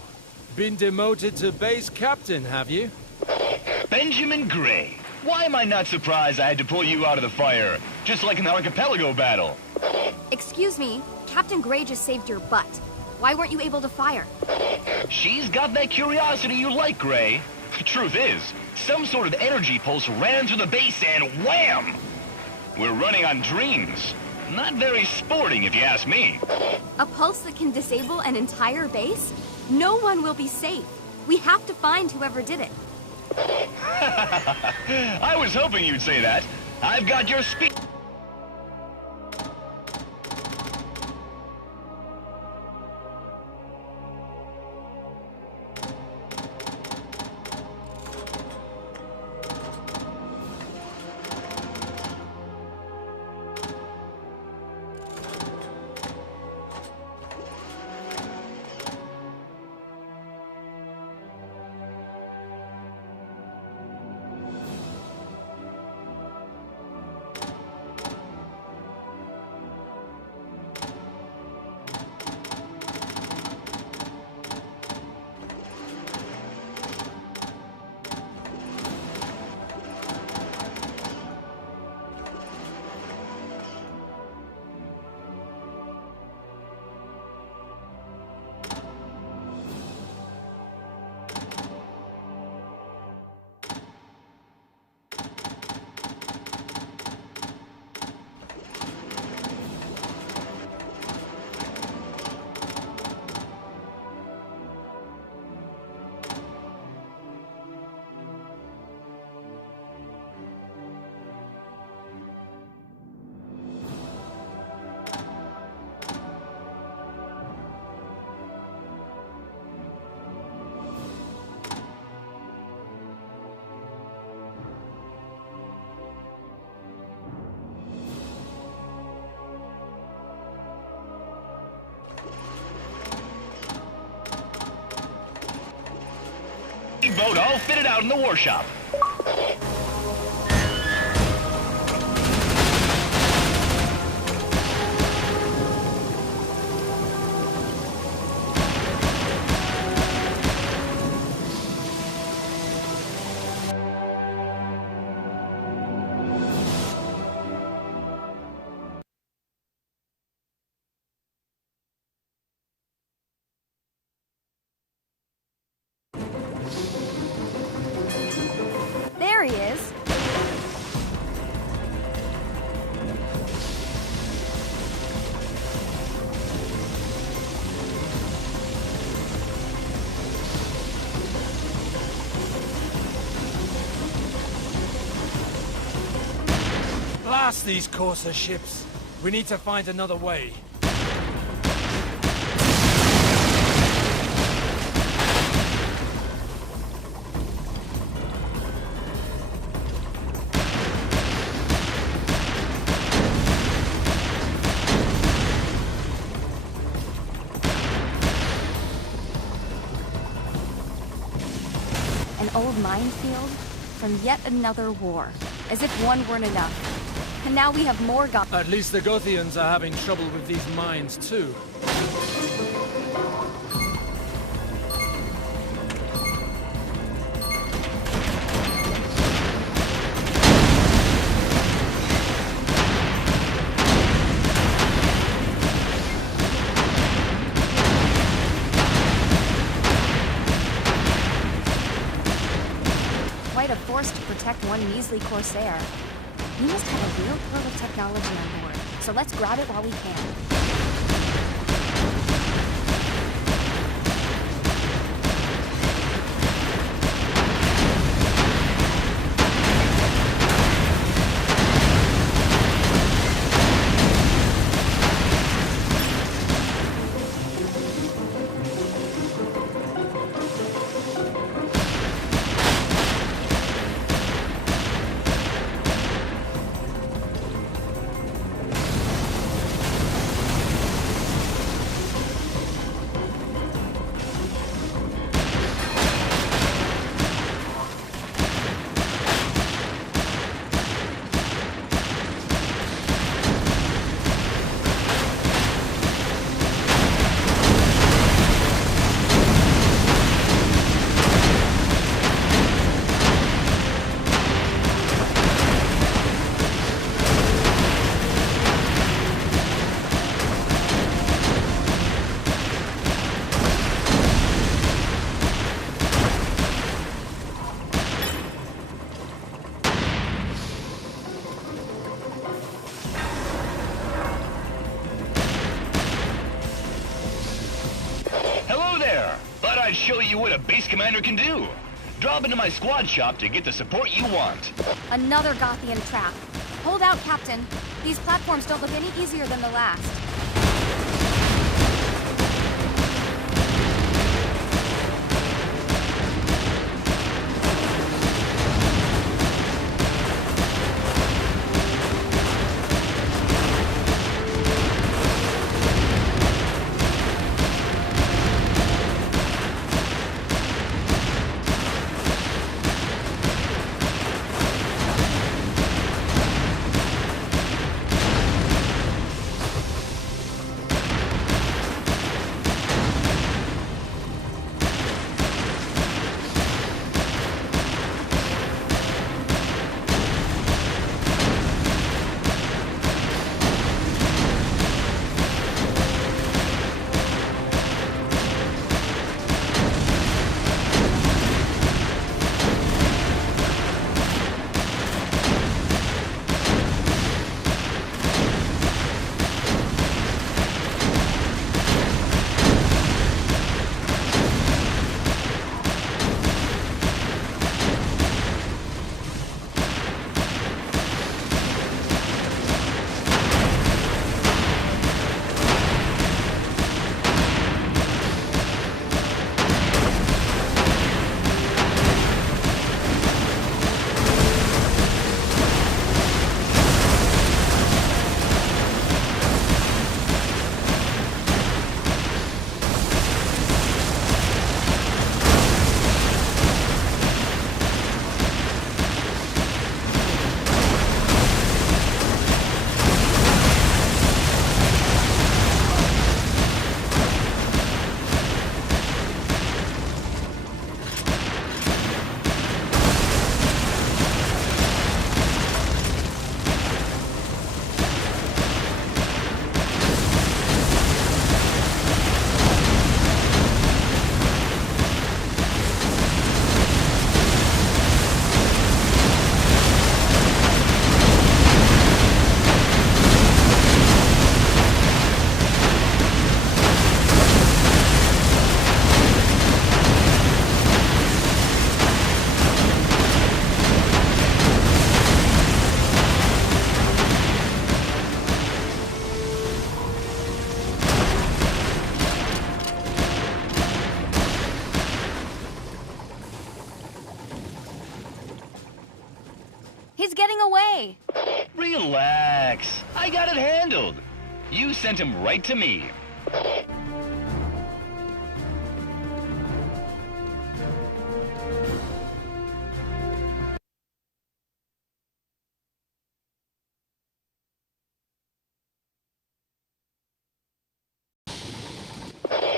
Been demoted to base captain, have you? Benjamin Gray. Why am I not surprised I had to pull you out of the fire? Just like an archipelago battle. Excuse me, Captain Gray just saved your butt. Why weren't you able to fire? She's got that curiosity you like, Gray. Truth is, some sort of energy pulse ran through the base and wham! We're running on dreams. Not very sporting, if you ask me. A pulse that can disable an entire base? No one will be safe. We have to find whoever did it. I was hoping you'd say that. I've got your speech. Boat all fitted out in the warshop. There he is. Blast these courser ships. We need to find another way. An old minefield from yet another war, as if one weren't enough. And now we have more At least the Gothians are having trouble with these mines too. Quite a force to protect one measly Corsair. We must have a real pearl of technology on board, so let's grab it while we can. there. Thought I'd show you what a base commander can do. Drop into my squad shop to get the support you want. Another Gothian trap. Hold out, Captain. These platforms don't look any easier than the last. He's getting away! Relax. I got it handled. You sent him right to me.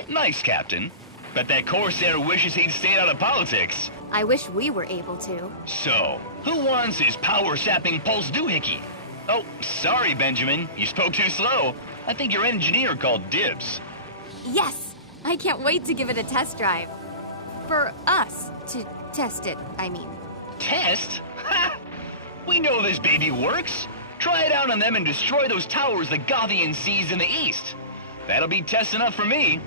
Nice, Captain. Bet that Corsair wishes he'd stayed out of politics. I wish we were able to. So, who wants his power-sapping pulse doohickey? Oh, sorry, Benjamin. You spoke too slow. I think your engineer called dibs. Yes! I can't wait to give it a test drive. For us to test it, I mean. Test? Ha! We know this baby works. Try it out on them and destroy those towers the Gothian sees in the east. That'll be test enough for me.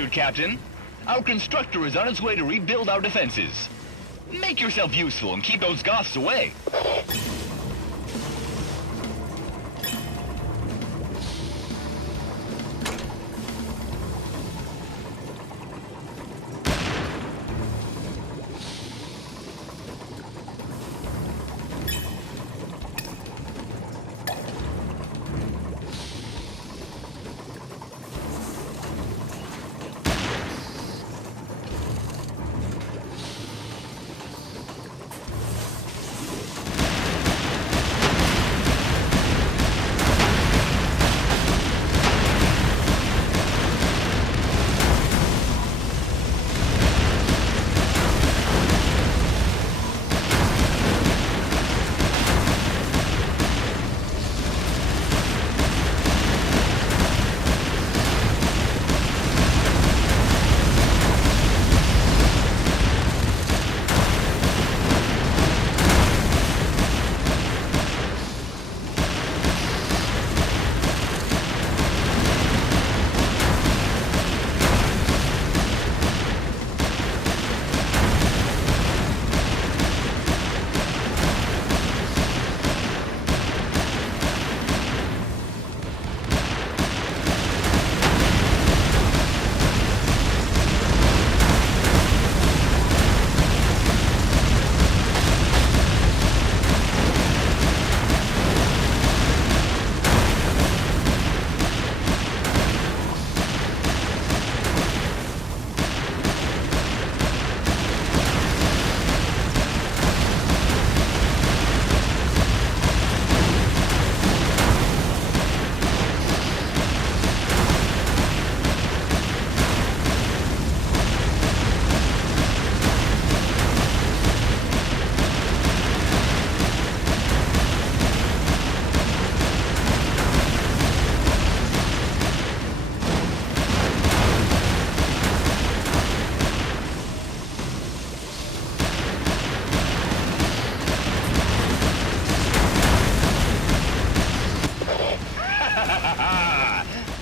attitude, Captain. Our constructor is on its way to rebuild our defenses. Make yourself useful and keep those Goths away.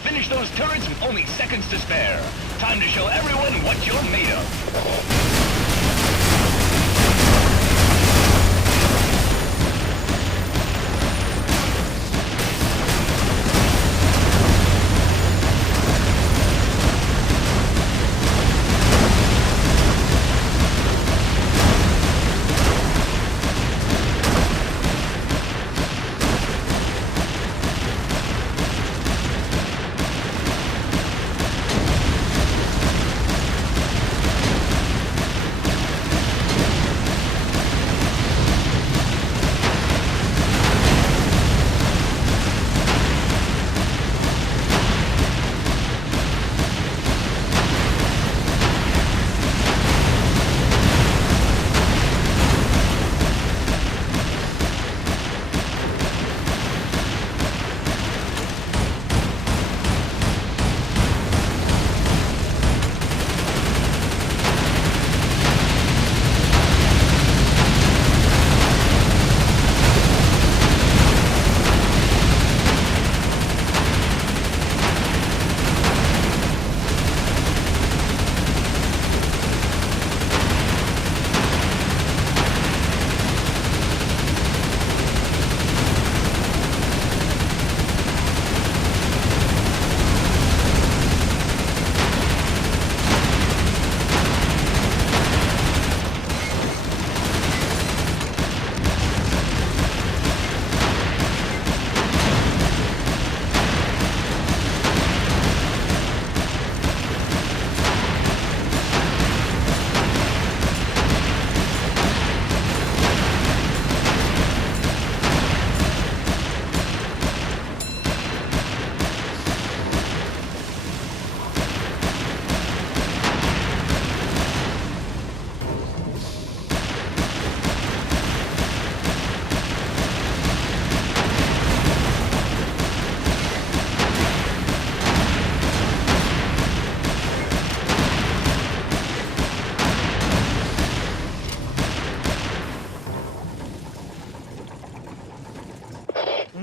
Finish those turrets with only seconds to spare. Time to show everyone what you're made of.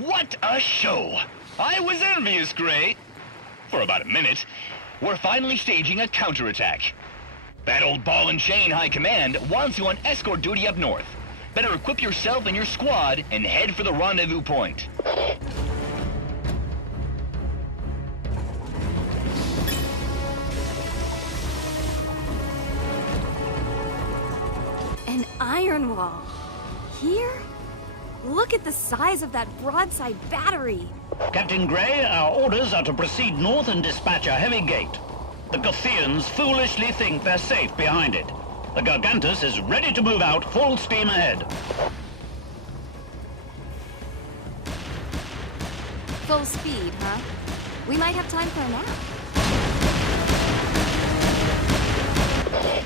What a show! I was envious, Gray. For about a minute. we're finally staging a counterattack. That old ball and chain high command wants you on escort duty up north. Better equip yourself and your squad and head for the rendezvous point. An iron wall. Here? Look at the size of that broadside battery. Captain Gray, our orders are to proceed north and dispatch a heavy gate. The Gothians foolishly think they're safe behind it. The Gargantus is ready to move out full steam ahead. Full speed, huh? We might have time for a nap.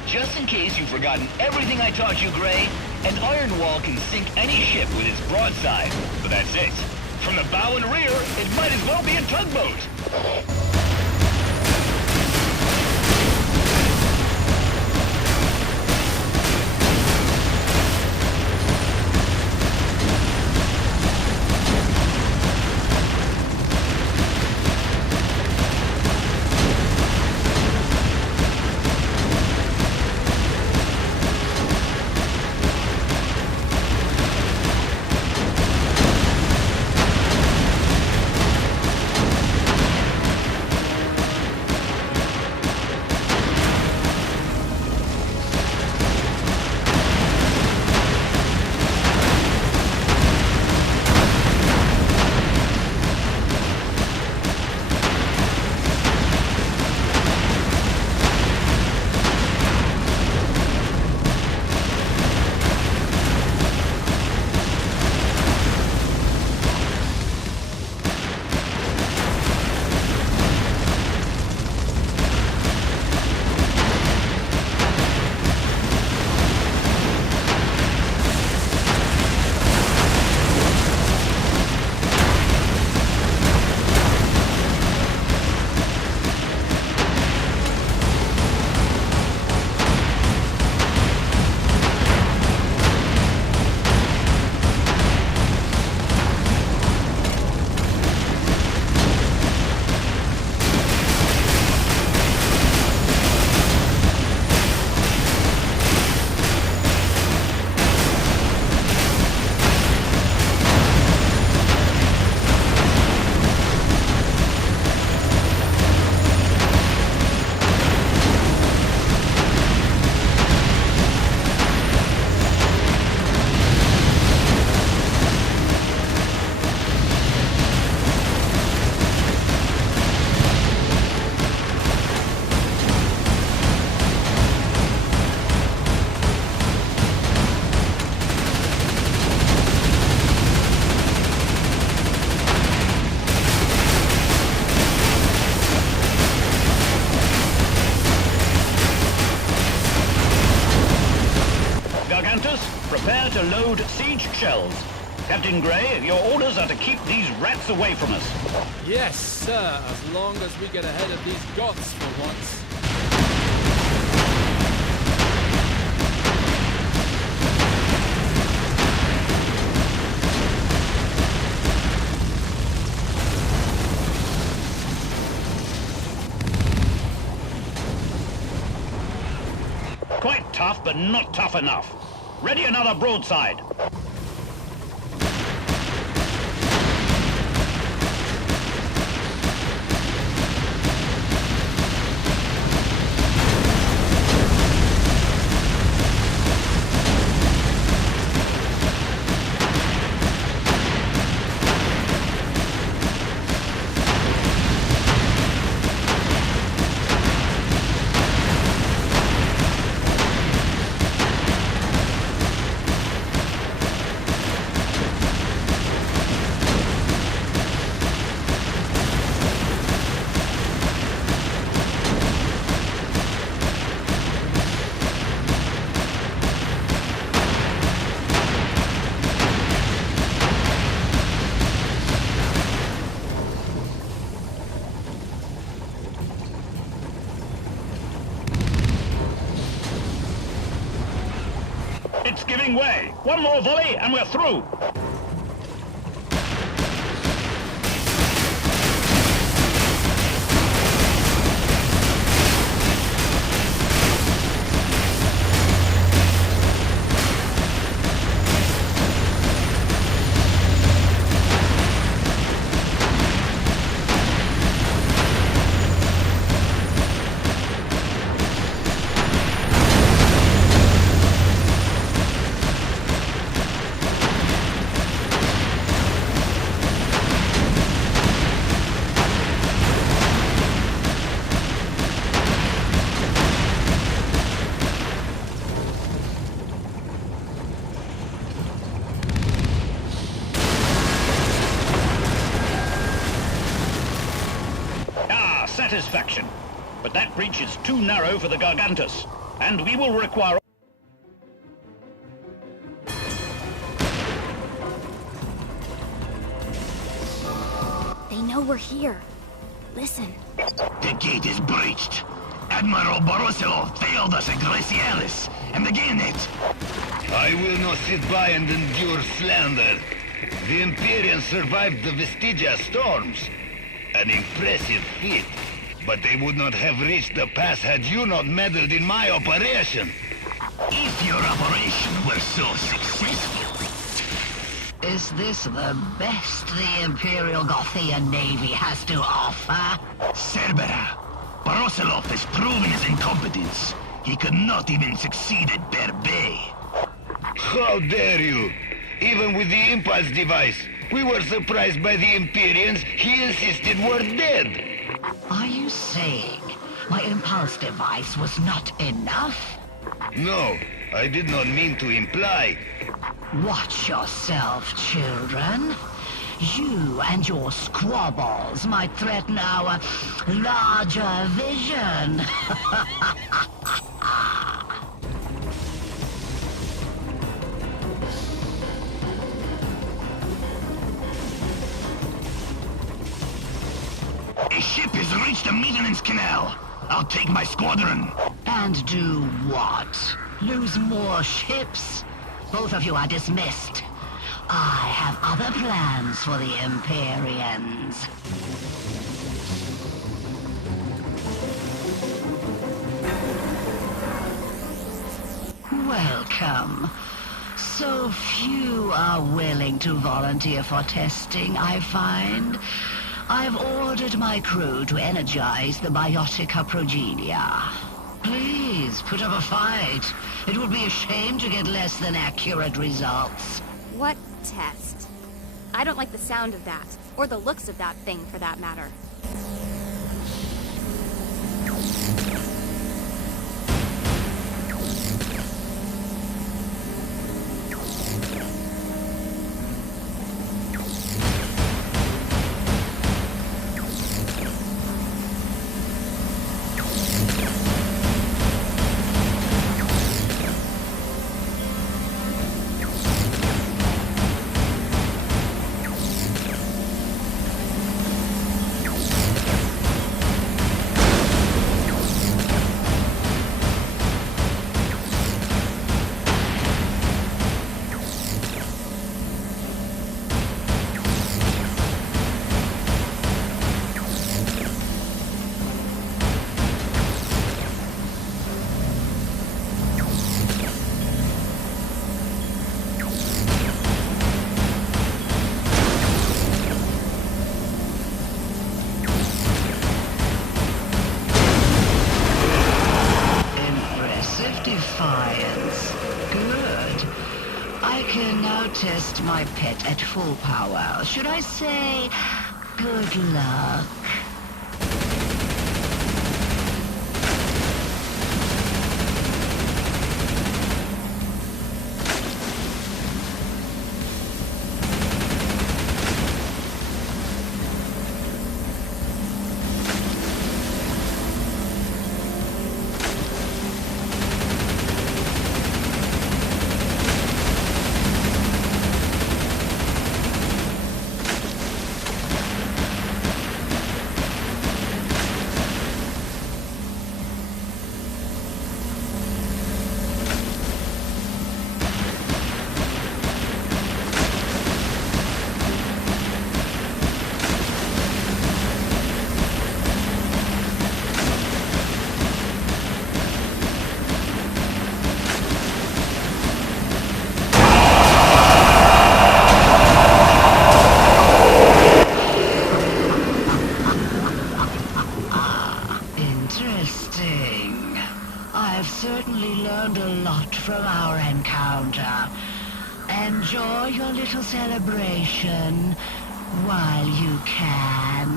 Just in case you've forgotten everything I taught you, Gray, an iron wall can sink any ship with its broadside. But that's it. From the bow and rear, it might as well be a tugboat. Prepare to load siege shells. Captain Gray, your orders are to keep these rats away from us. Yes, sir, as long as we get ahead of these Goths for once. Quite tough, but not tough enough. Ready another broadside. It's giving way. One more volley and we're through. too narrow for the Gargantus, and we will require... They know we're here. Listen. The gate is breached. Admiral Borosilov failed us at Glacialis, and again it. I will not sit by and endure slander. The Imperians survived the Vestigia storms. An impressive feat. But they would not have reached the pass had you not meddled in my operation. If your operation were so successful... Is this the best the Imperial Gothian Navy has to offer? Cerbera, Borosilov has proven his incompetence. He could not even succeed at Berbey. How dare you! Even with the impulse device, we were surprised by the Imperians he insisted were dead. Are you saying my impulse device was not enough? No, I did not mean to imply. Watch yourself, children. You and your squabbles might threaten our larger vision. A ship has reached the maintenance canal. I'll take my squadron. And do what? Lose more ships? Both of you are dismissed. I have other plans for the Imperians. Welcome. So few are willing to volunteer for testing, I find. I've ordered my crew to energize the Biotica progenia. Please, put up a fight. It would be a shame to get less than accurate results. What test? I don't like the sound of that, or the looks of that thing, for that matter. Defiance. Good. I can now test my pet at full power. Should I say, good luck? Interesting. I've certainly learned a lot from our encounter. Enjoy your little celebration while you can.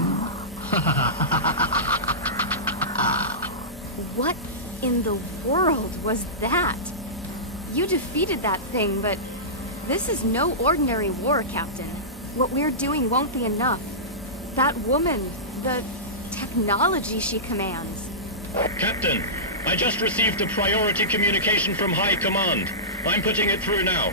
What in the world was that? You defeated that thing, but this is no ordinary war, Captain. What we're doing won't be enough. That woman, the technology she commands. Captain, I just received a priority communication from High Command. I'm putting it through now.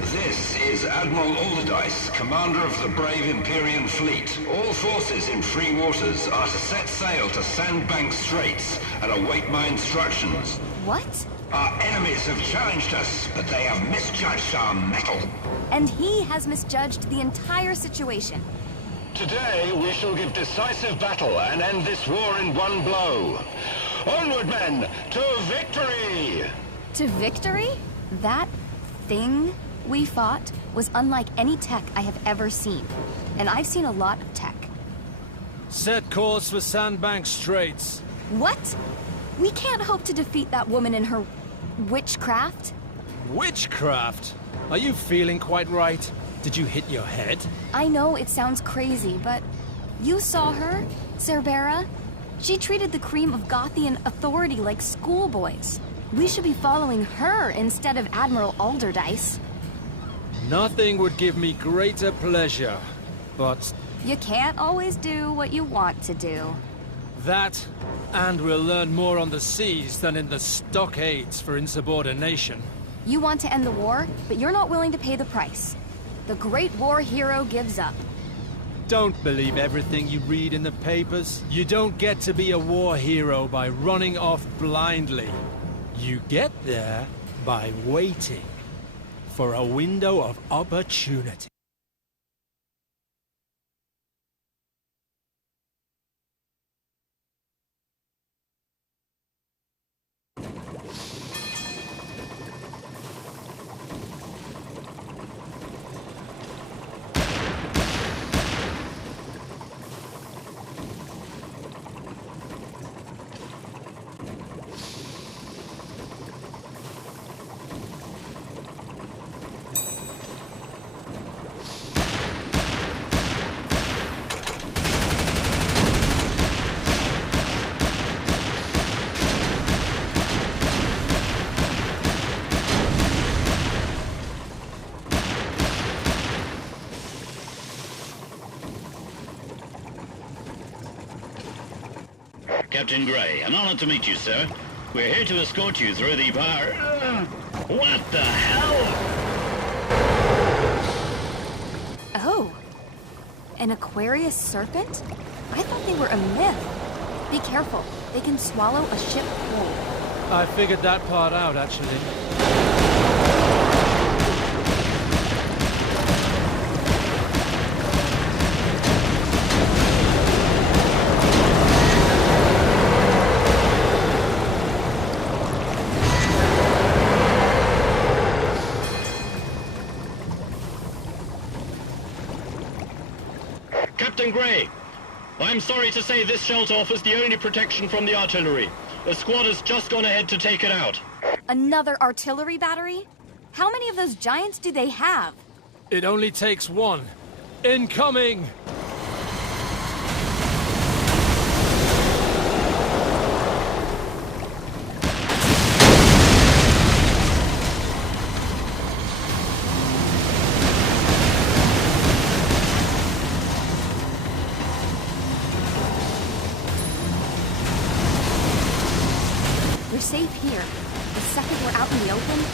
This is Admiral Allardyce, commander of the brave Imperial fleet. All forces in free waters are to set sail to Sandbank Straits and await my instructions. What? Our enemies have challenged us, but they have misjudged our mettle. And he has misjudged the entire situation. Today we shall give decisive battle and end this war in one blow. Onward, men, to victory! To victory? That thing we fought was unlike any tech I have ever seen. And I've seen a lot of tech. Set course for Sandbank Straits. What? We can't hope to defeat that woman in her witchcraft. Witchcraft? Are you feeling quite right? Did you hit your head? I know it sounds crazy, but you saw her, Cerbera? She treated the cream of Gothian authority like schoolboys. We should be following her instead of Admiral Allardyce. Nothing would give me greater pleasure, but... You can't always do what you want to do. That, and we'll learn more on the seas than in the stockades for insubordination. You want to end the war, but you're not willing to pay the price. The great war hero gives up. Don't believe everything you read in the papers. You don't get to be a war hero by running off blindly. You get there by waiting for a window of opportunity. Captain Gray, an honor to meet you, sir. We're here to escort you through the bar... what the hell? Oh. An Aquarius serpent? I thought they were a myth. Be careful. They can swallow a ship whole. I figured that part out, actually. Captain Gray, I'm sorry to say this shelter offers the only protection from the artillery. The squad has just gone ahead to take it out. Another artillery battery? How many of those giants do they have? It only takes one. Incoming! We're safe here. The second we're out in the open...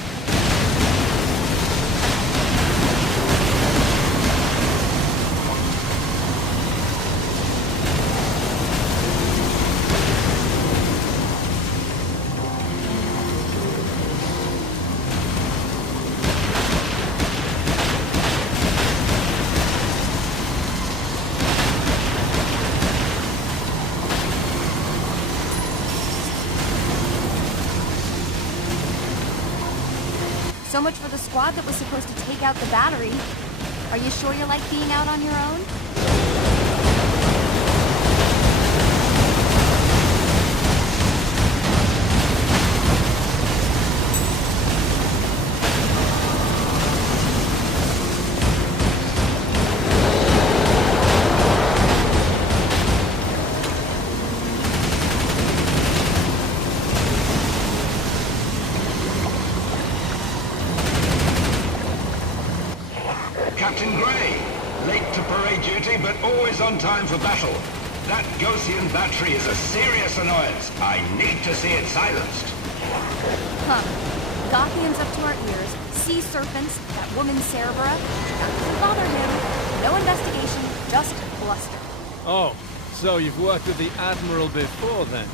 So much for the squad that was supposed to take out the battery. Are you sure you like being out on your own? Captain Gray. Late to parade duty, but always on time for battle. That Gothian battery is a serious annoyance. I need to see it silenced. Huh. Gothians up to our ears, sea serpents, that woman Cerebra. That doesn't bother him. No investigation, just bluster. Oh, so you've worked with the Admiral before then?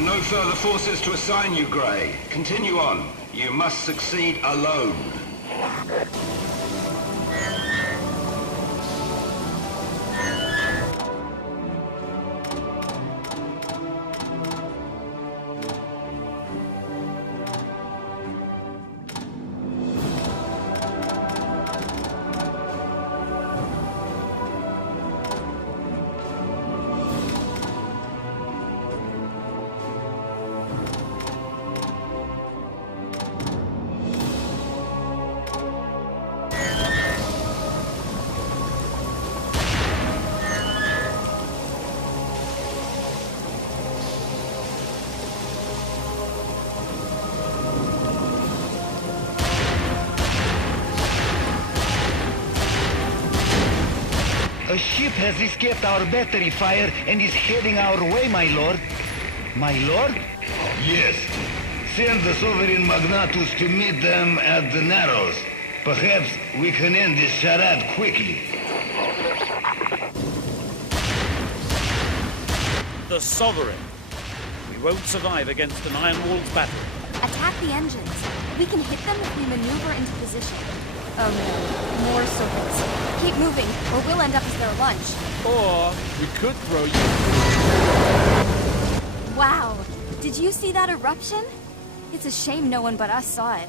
No further forces to assign you, Gray. Continue on. You must succeed alone. A ship has escaped our battery fire and is heading our way, my lord. My lord? Yes. Send the Sovereign Magnatus to meet them at the Narrows. Perhaps we can end this charade quickly. The Sovereign. We won't survive against an Iron Wall's battery. Attack the engines. We can hit them if we maneuver into position. Oh no, more serpents. Keep moving, or we'll end up as their lunch. Or we could throw you... Wow, did you see that eruption? It's a shame no one but us saw it.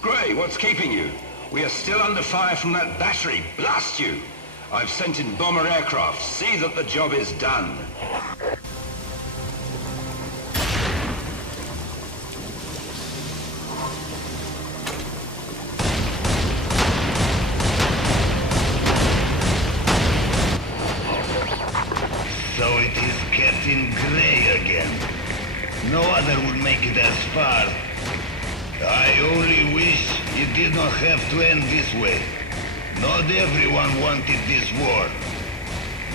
Gray, what's keeping you? We are still under fire from that battery. Blast you! I've sent in bomber aircraft. See that the job is done. So it is Captain Gray again. No other would make it as far. I only wish it did not have to end this way. Not everyone wanted this war.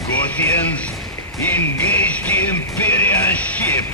Gothians, engage the Imperial ship!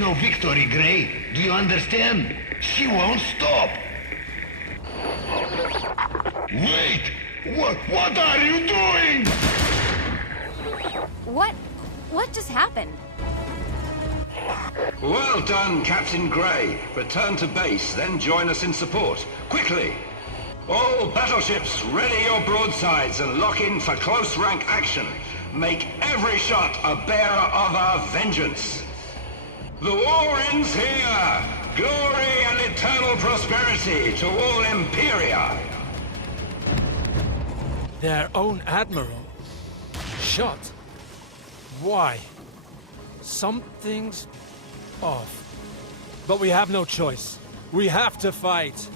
no victory, Gray. Do you understand? She won't stop. Wait! What are you doing? What just happened? Well done, Captain Gray. Return to base, then join us in support. Quickly! All battleships, ready your broadsides and lock in for close rank action. Make every shot a bearer of our vengeance. The war ends here! Glory and eternal prosperity to all Imperia! Their own admiral? Shot? Why? Something's off. But we have no choice. We have to fight.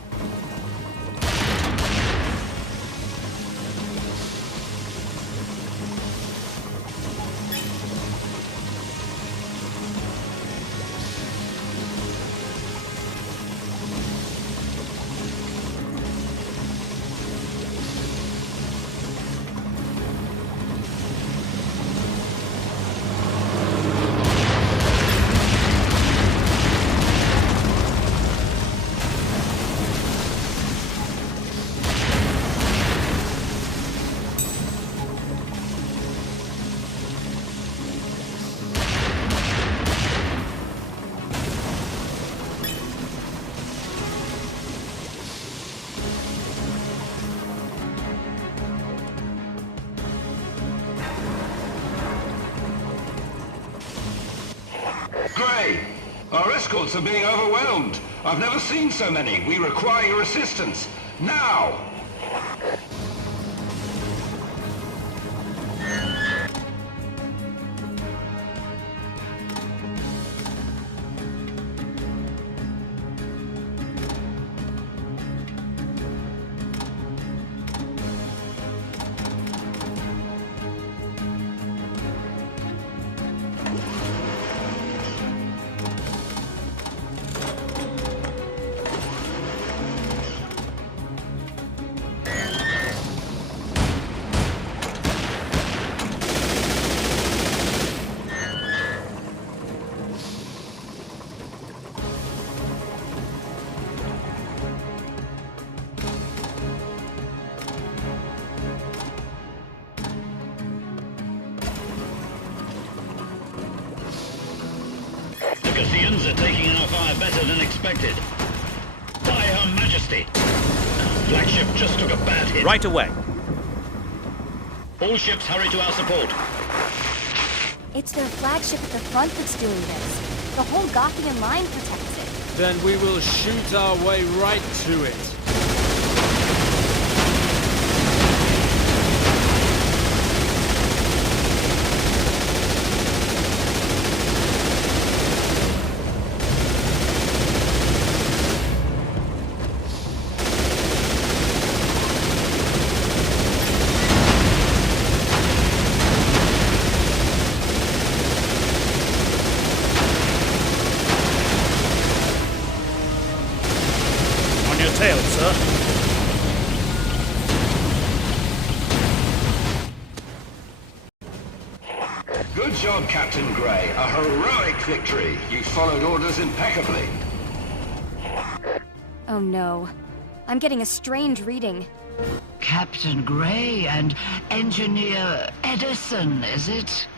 Gray, our escorts are being overwhelmed. I've never seen so many. We require your assistance. Now! The Gothians are taking our fire better than expected. By Her Majesty! Flagship just took a bad hit. Right away. All ships hurry to our support. It's their flagship at the front that's doing this. The whole Gothian line protects it. Then we will shoot our way right to it. Tail, sir. Good job, Captain Gray. A heroic victory. You followed orders impeccably. Oh no. I'm getting a strange reading. Captain Gray and Engineer Edison, is it?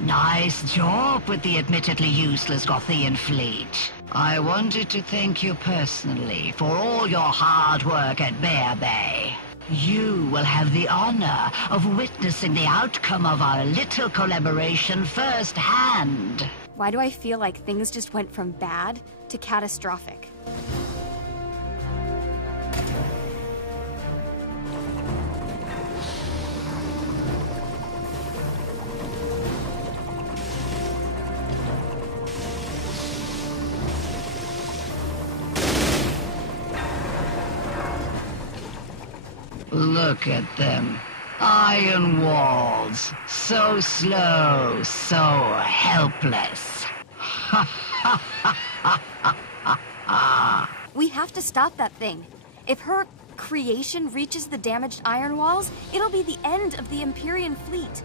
Nice job with the admittedly useless Gothian fleet. I wanted to thank you personally for all your hard work at Bear Bay. You will have the honor of witnessing the outcome of our little collaboration firsthand. Why do I feel like things just went from bad to catastrophic? Look at them. Iron walls. So slow, so helpless. We have to stop that thing. If her creation reaches the damaged iron walls, it'll be the end of the Empyrean fleet.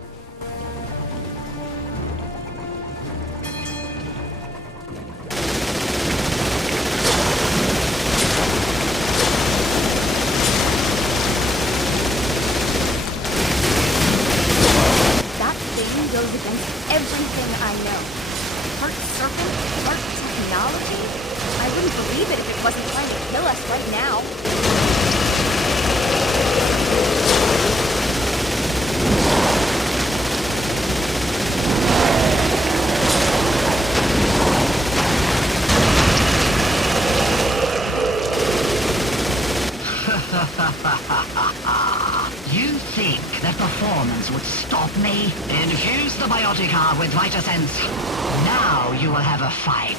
You think that performance would stop me? Infuse the Biotica with Vitasense. Now you will have a fight.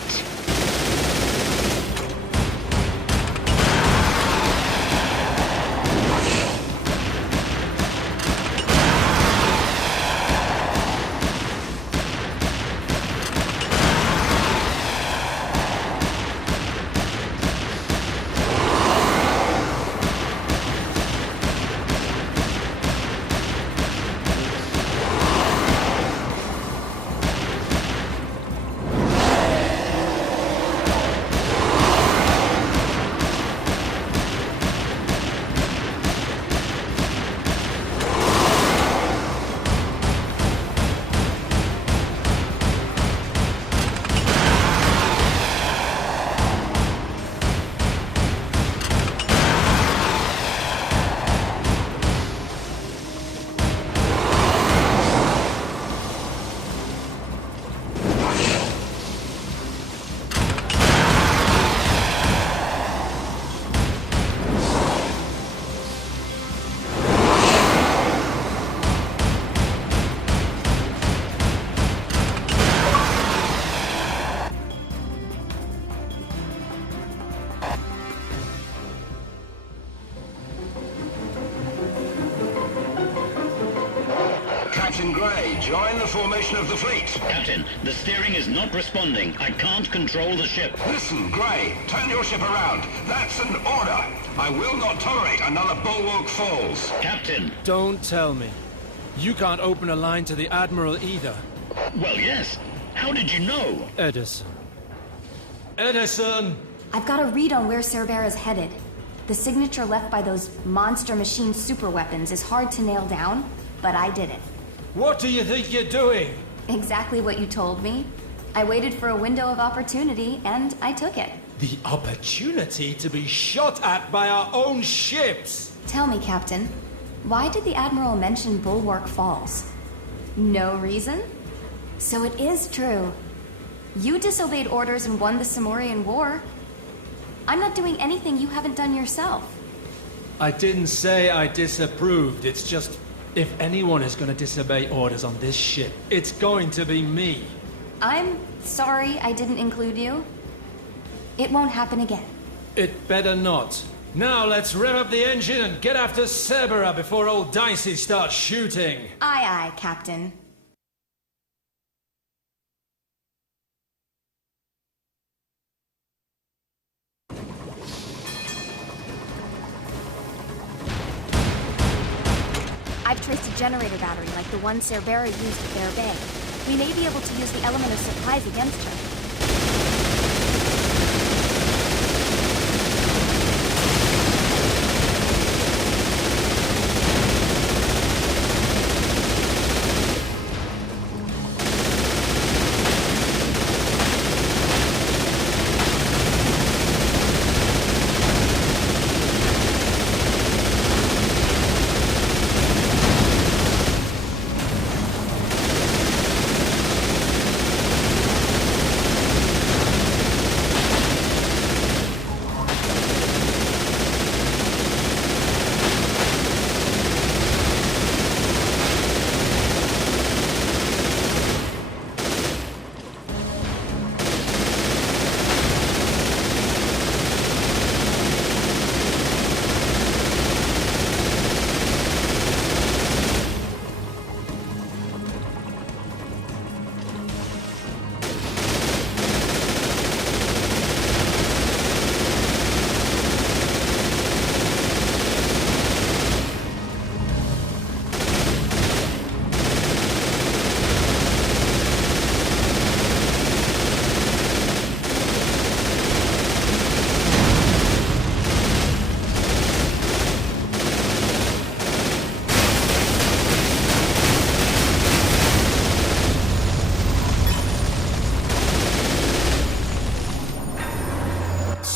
Captain Gray, join the formation of the fleet. Captain, the steering is not responding. I can't control the ship. Listen, Gray, turn your ship around. That's an order. I will not tolerate another Bulwark Falls. Captain. Don't tell me. You can't open a line to the Admiral either. Well, yes. How did you know? Edison. Edison! I've got a read on where Cerbera's headed. The signature left by those monster machine superweapons is hard to nail down, but I did it. What do you think you're doing? Exactly what you told me. I waited for a window of opportunity, and I took it. The opportunity to be shot at by our own ships! Tell me, Captain, why did the Admiral mention Bulwark Falls? No reason? So it is true. You disobeyed orders and won the Samorian War. I'm not doing anything you haven't done yourself. I didn't say I disapproved, it's just... if anyone is going to disobey orders on this ship, it's going to be me. I'm sorry I didn't include you. It won't happen again. It better not. Now let's rev up the engine and get after Cerbera before old Dicey starts shooting. Aye, aye, Captain. I've traced a generator battery like the one Cerbera used at Bear Bay. We may be able to use the element of surprise against her.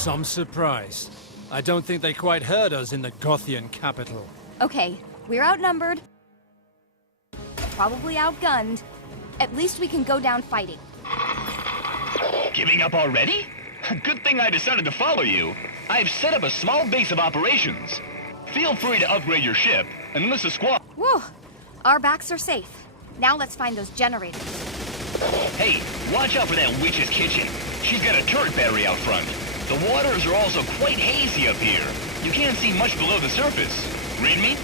I'm surprised. I don't think they quite heard us in the Gothian capital. Okay, we're outnumbered. Probably outgunned. At least we can go down fighting. Giving up already? Good thing I decided to follow you. I've set up a small base of operations. Feel free to upgrade your ship and enlist a squad. Whew. Our backs are safe. Now let's find those generators. Hey, watch out for that witch's kitchen. She's got a turret battery out front. The waters are also quite hazy up here. You can't see much below the surface. Read me?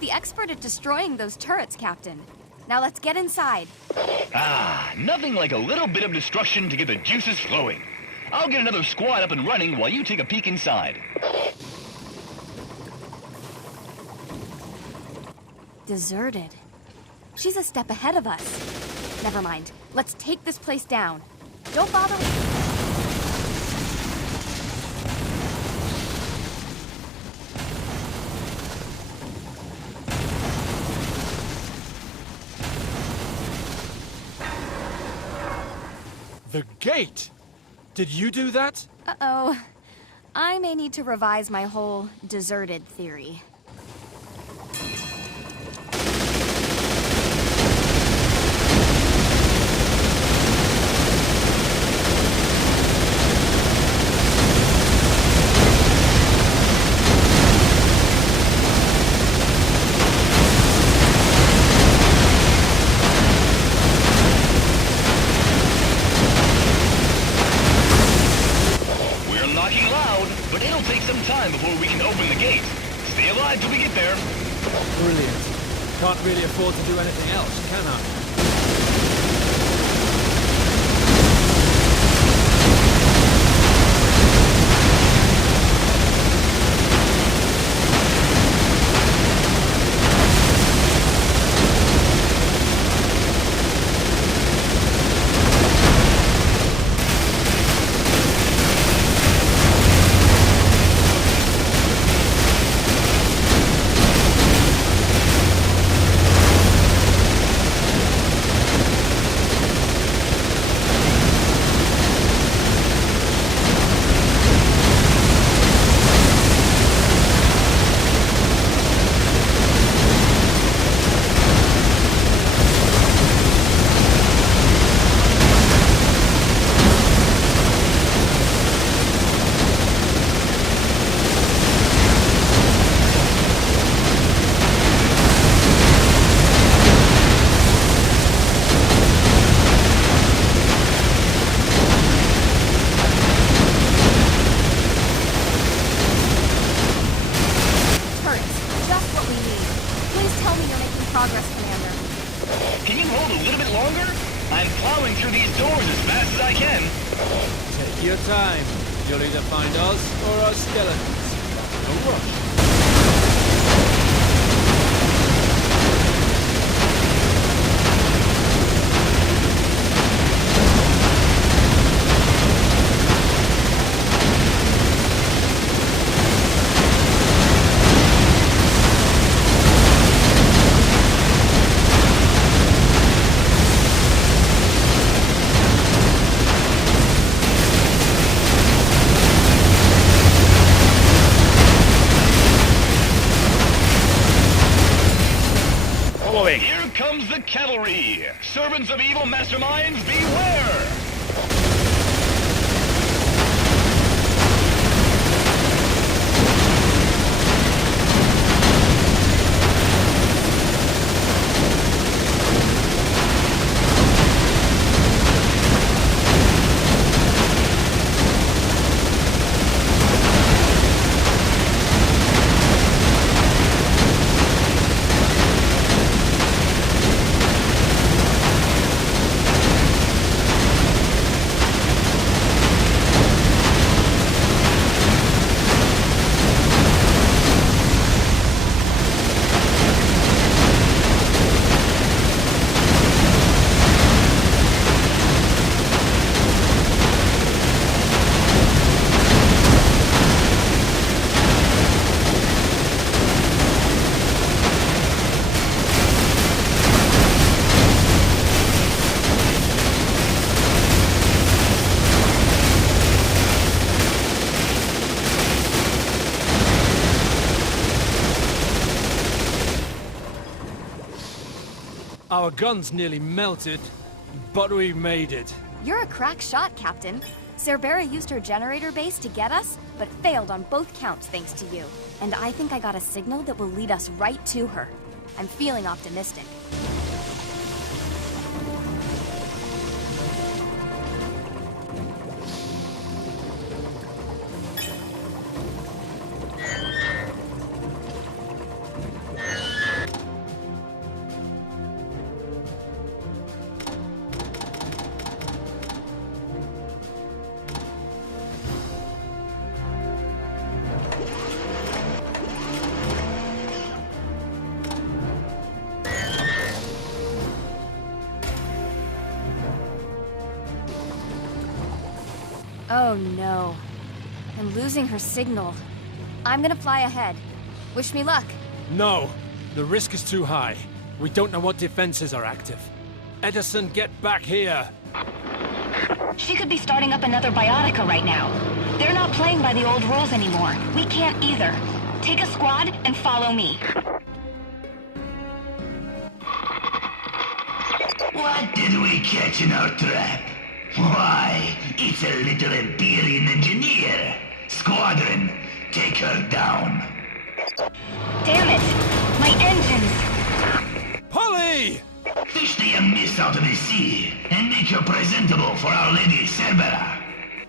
The expert at destroying those turrets, Captain. Now let's get inside. Ah, nothing like a little bit of destruction to get the juices flowing. I'll get another squad up and running while you take a peek inside. Deserted. She's a step ahead of us. Never mind. Let's take this place down. Don't bother with... The gate! Did you do that? Uh-oh. I may need to revise my whole deserted theory. But it'll take some time before we can open the gate. Stay alive till we get there. Brilliant. Can't really afford to do anything else, can I? progress, Commander. Can you hold a little bit longer? I'm plowing through these doors as fast as I can. Take your time. You'll either find us or our skeletons. No rush. Here comes the cavalry! Servants of evil masterminds, beware! Our guns nearly melted, but we made it. You're a crack shot, Captain. Cerbera used her generator base to get us, but failed on both counts thanks to you. And I think I got a signal that will lead us right to her. I'm feeling optimistic. Oh no. I'm losing her signal. I'm gonna fly ahead. Wish me luck. No, the risk is too high. We don't know what defenses are active. Edison, get back here! She could be starting up another Biotica right now. They're not playing by the old rules anymore. We can't either. Take a squad and follow me. What did we catch in our trap? Why, it's a little Empyrean engineer. Squadron, take her down. Damn it! My engines! Polly! Fish the abyss out of the sea and make her presentable for Our Lady Cerbera.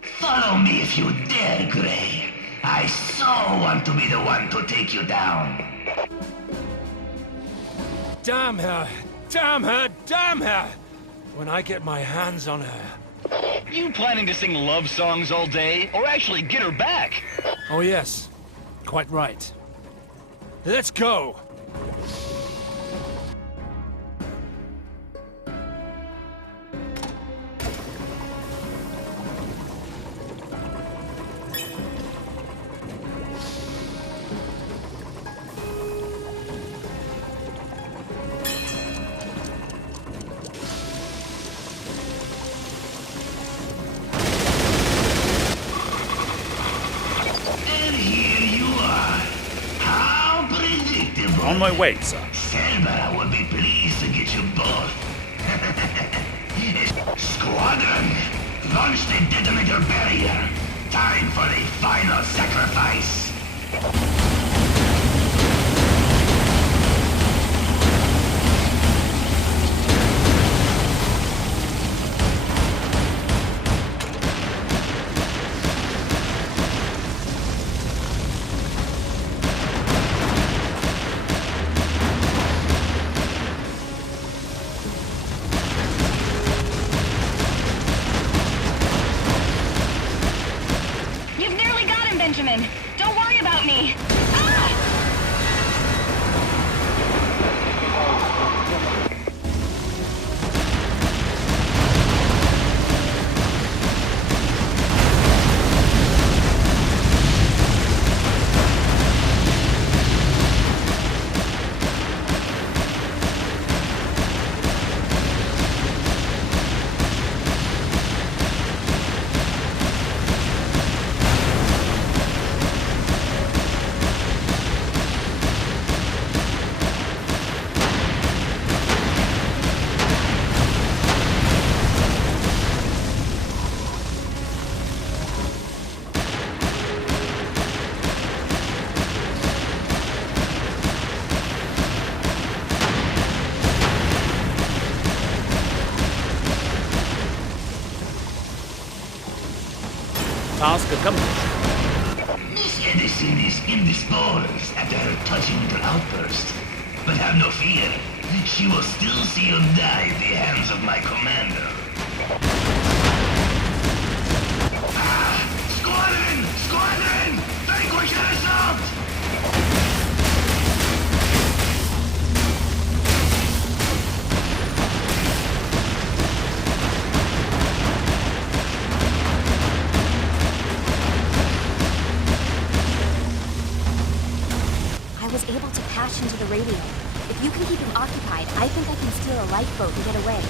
Follow me if you dare, Gray. I so want to be the one to take you down. Damn her! Damn her! Damn her! When I get my hands on her. You planning to sing love songs all day, or actually get her back? Oh yes, quite right. Let's go! On my way, sir. Cerbera would be pleased to get you both. Squadron, launch the detonator barrier. Time for the final sacrifice. Benjamin. Don't worry about me. Task accomplished. Miss Edison is indisposed after her touching little outburst. But have no fear. She will still see you die at the hands of my commander. Squadron! Squadron! Vanquish her assault! I was able to patch into the radio. If you can keep him occupied, I think I can steal a lifeboat and get away.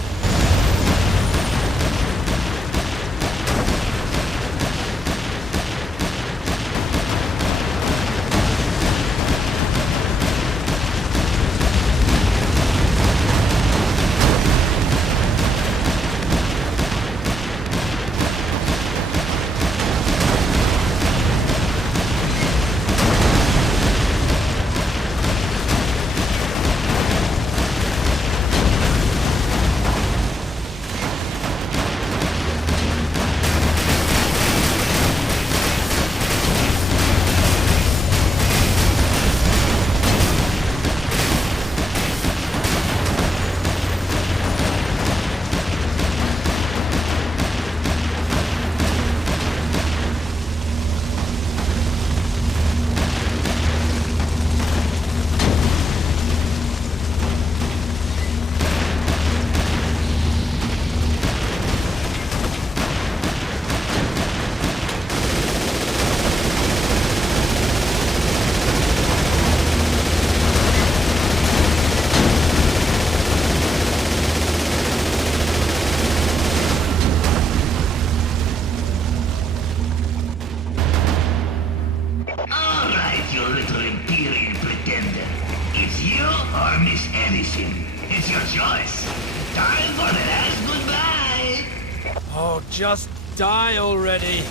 Oh, just die already!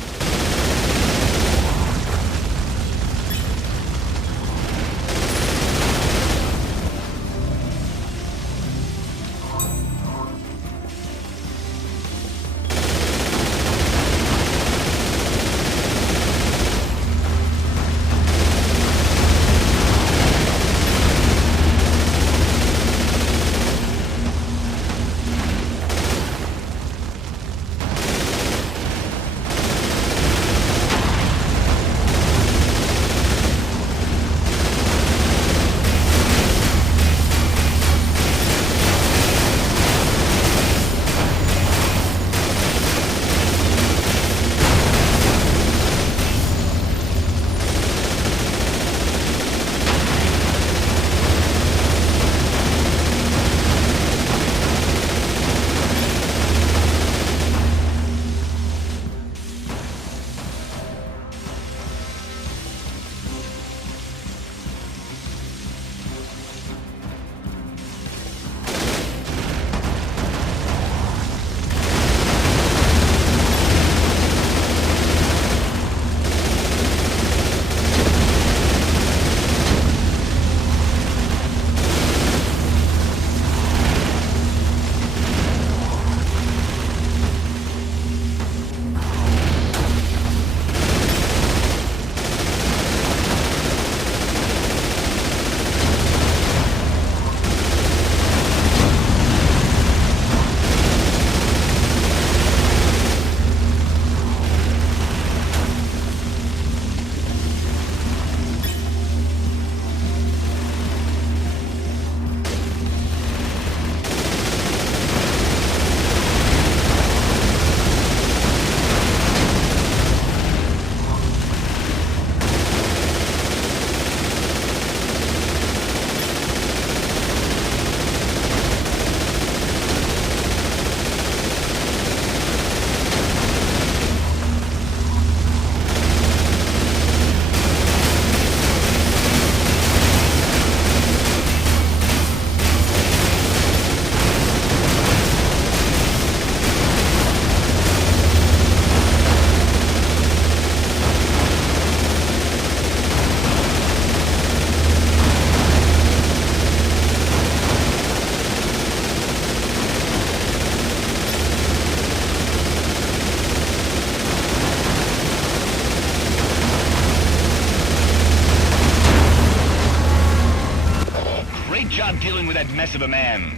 Dealing with that mess of a man.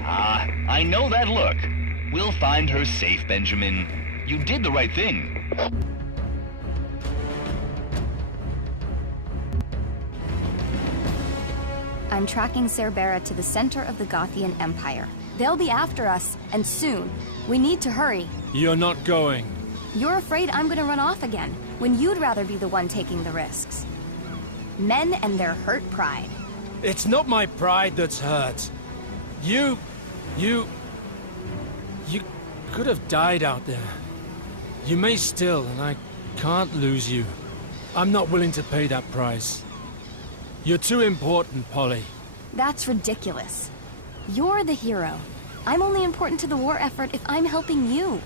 Ah, I know that look. We'll find her safe, Benjamin. You did the right thing. I'm tracking Cerbera to the center of the Gothian Empire. They'll be after us, and soon. We need to hurry. You're not going. You're afraid I'm gonna run off again, when you'd rather be the one taking the risks. Men and their hurt pride. It's not my pride that's hurt. You could have died out there. You may still, and I can't lose you. I'm not willing to pay that price. You're too important, Polly. That's ridiculous. You're the hero. I'm only important to the war effort if I'm helping you.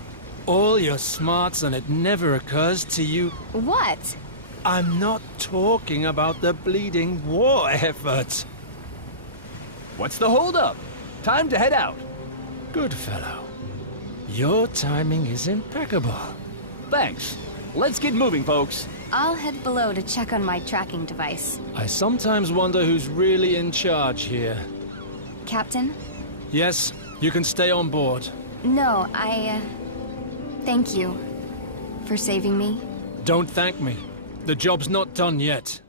All your smarts and it never occurs to you... What? I'm not talking about the bleeding war effort. What's the holdup? Time to head out. Good fellow. Your timing is impeccable. Thanks. Let's get moving, folks. I'll head below to check on my tracking device. I sometimes wonder who's really in charge here. Captain? Yes, you can stay on board. No, thank you for saving me. Don't thank me. The job's not done yet.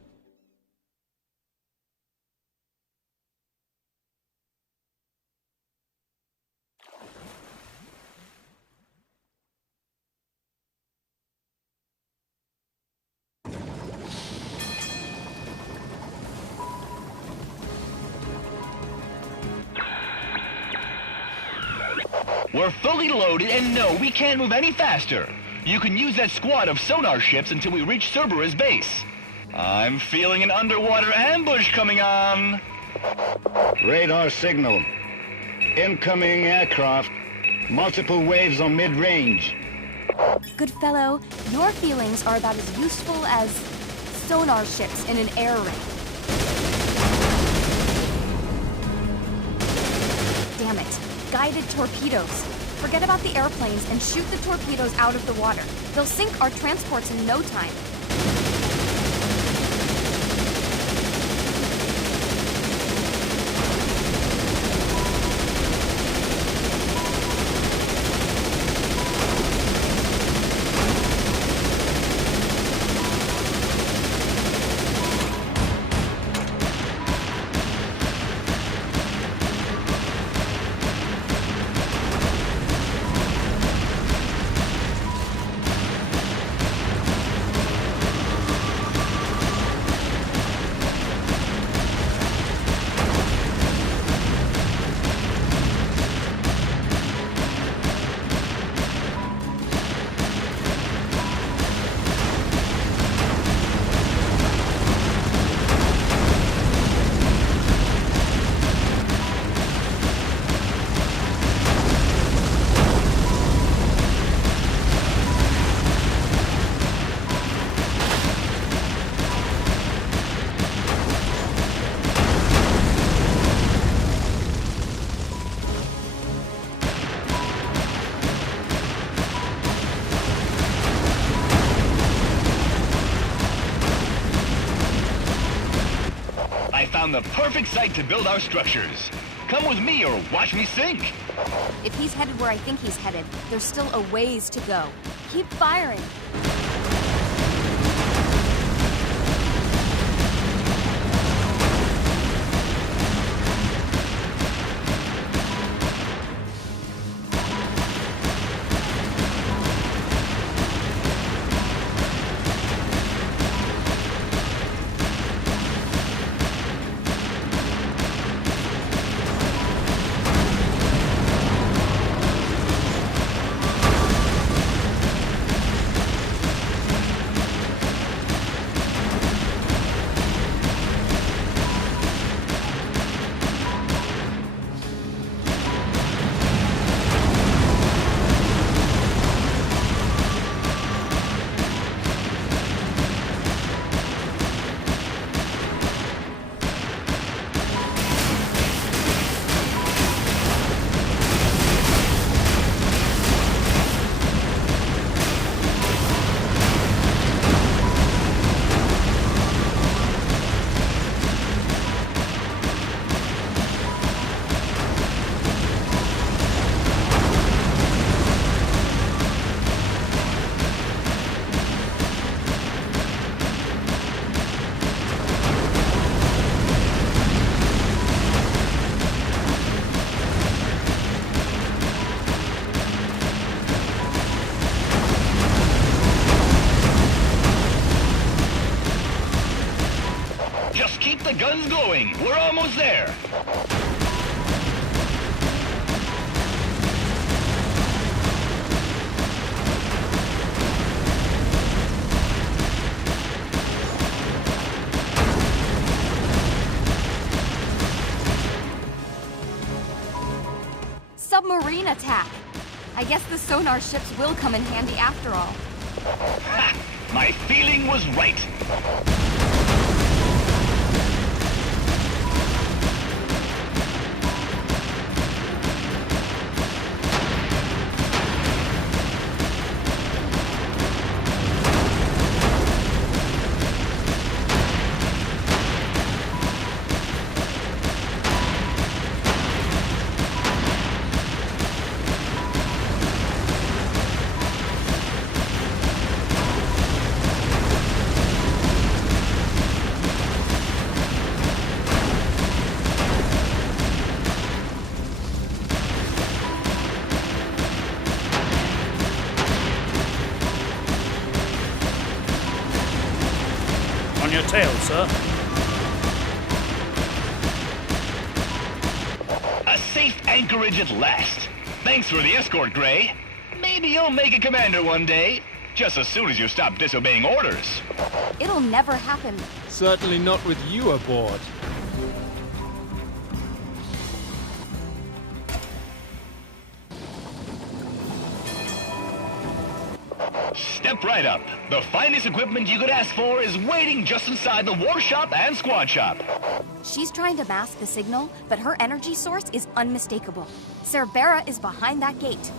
We're fully loaded, and no, we can't move any faster. You can use that squad of sonar ships until we reach Cerbera's base. I'm feeling an underwater ambush coming on. Radar signal. Incoming aircraft. Multiple waves on mid-range. Good fellow, your feelings are about as useful as sonar ships in an air raid. Damn it. Guided torpedoes. Forget about the airplanes and shoot the torpedoes out of the water. They'll sink our transports in no time. I found the perfect site to build our structures. Come with me or watch me sink. If he's headed where I think he's headed, there's still a ways to go. Keep firing. Just keep the guns going. We're almost there. Submarine attack. I guess the sonar ships will come in handy after all. Ha! My feeling was right. On your tail, sir. A safe anchorage at last. Thanks for the escort, Gray. Maybe you'll make a commander one day, just as soon as you stop disobeying orders. It'll never happen. Certainly not with you aboard. Step right up. The finest equipment you could ask for is waiting just inside the war shop and squad shop. She's trying to mask the signal, but her energy source is unmistakable. Cerbera is behind that gate.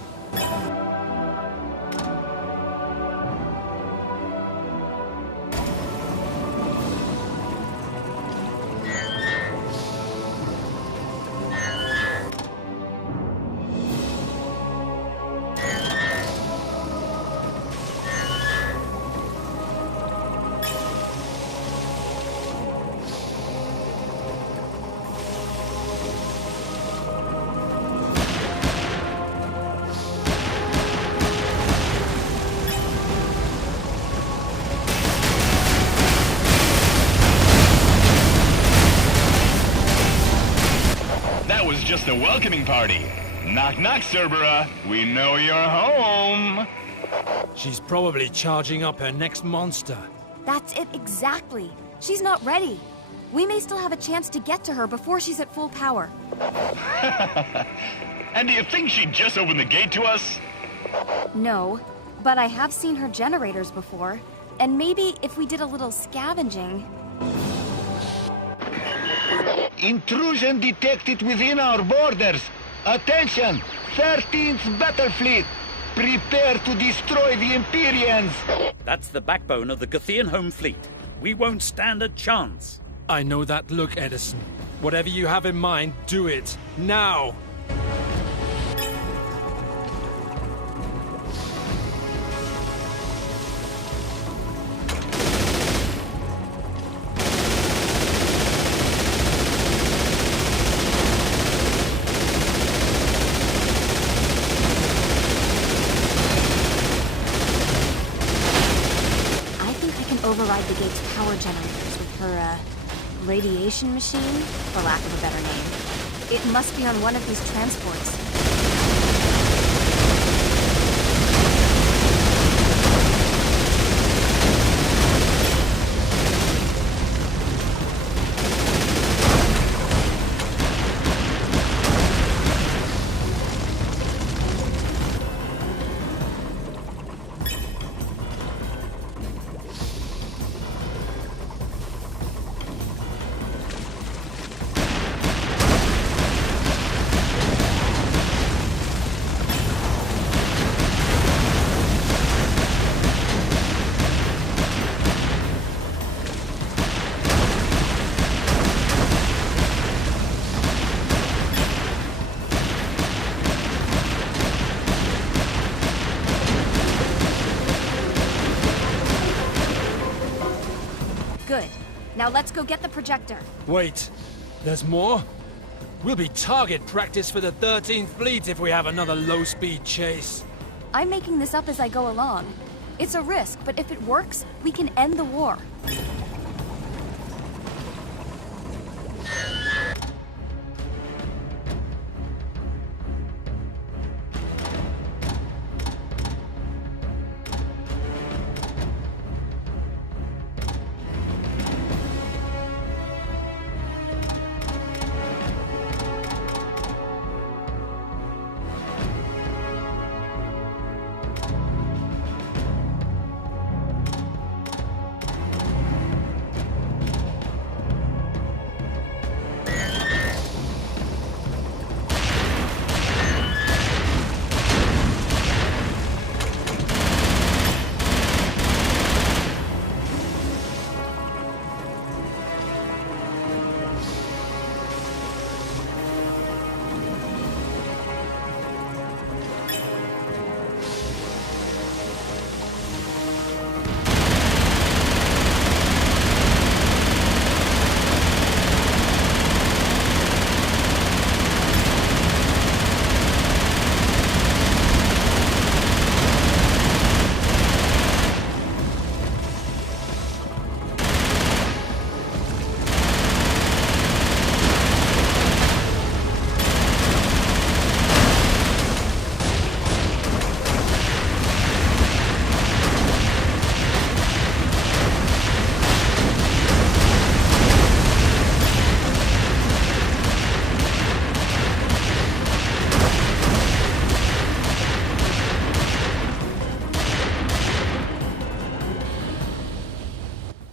Just a welcoming party. Knock knock, Cerbera. We know you're home. She's probably charging up her next monster. That's it exactly. She's not ready. We may still have a chance to get to her before she's at full power. And do you think she'd just open the gate to us? No, but I have seen her generators before. And maybe if we did a little scavenging... Intrusion detected within our borders. Attention! 13th Battle Fleet! Prepare to destroy the Empyreans! That's the backbone of the Gothian home fleet. We won't stand a chance. I know that look, Edison. Whatever you have in mind, do it. Now! Override the gate's power generators with her, radiation machine, for lack of a better name. It must be on one of these transports. Good. Now let's go get the projector. Wait, there's more? We'll be target practice for the 13th Fleet if we have another low-speed chase. I'm making this up as I go along. It's a risk, but if it works, we can end the war.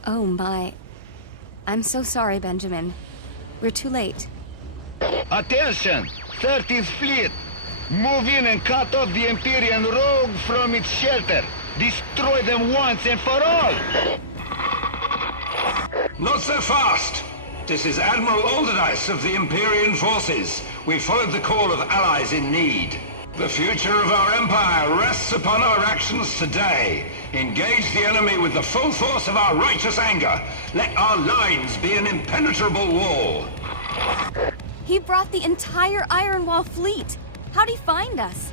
Oh my. I'm so sorry, Benjamin. We're too late. Attention! 30th Fleet! Move in and cut off the Empyrean rogue from its shelter. Destroy them once and for all! Not so fast! This is Admiral Alderdice of the Empyrean forces. We followed the call of allies in need. The future of our empire rests upon our actions today. Engage the enemy with the full force of our righteous anger. Let our lines be an impenetrable wall. He brought the entire Iron Wall fleet. How'd he find us?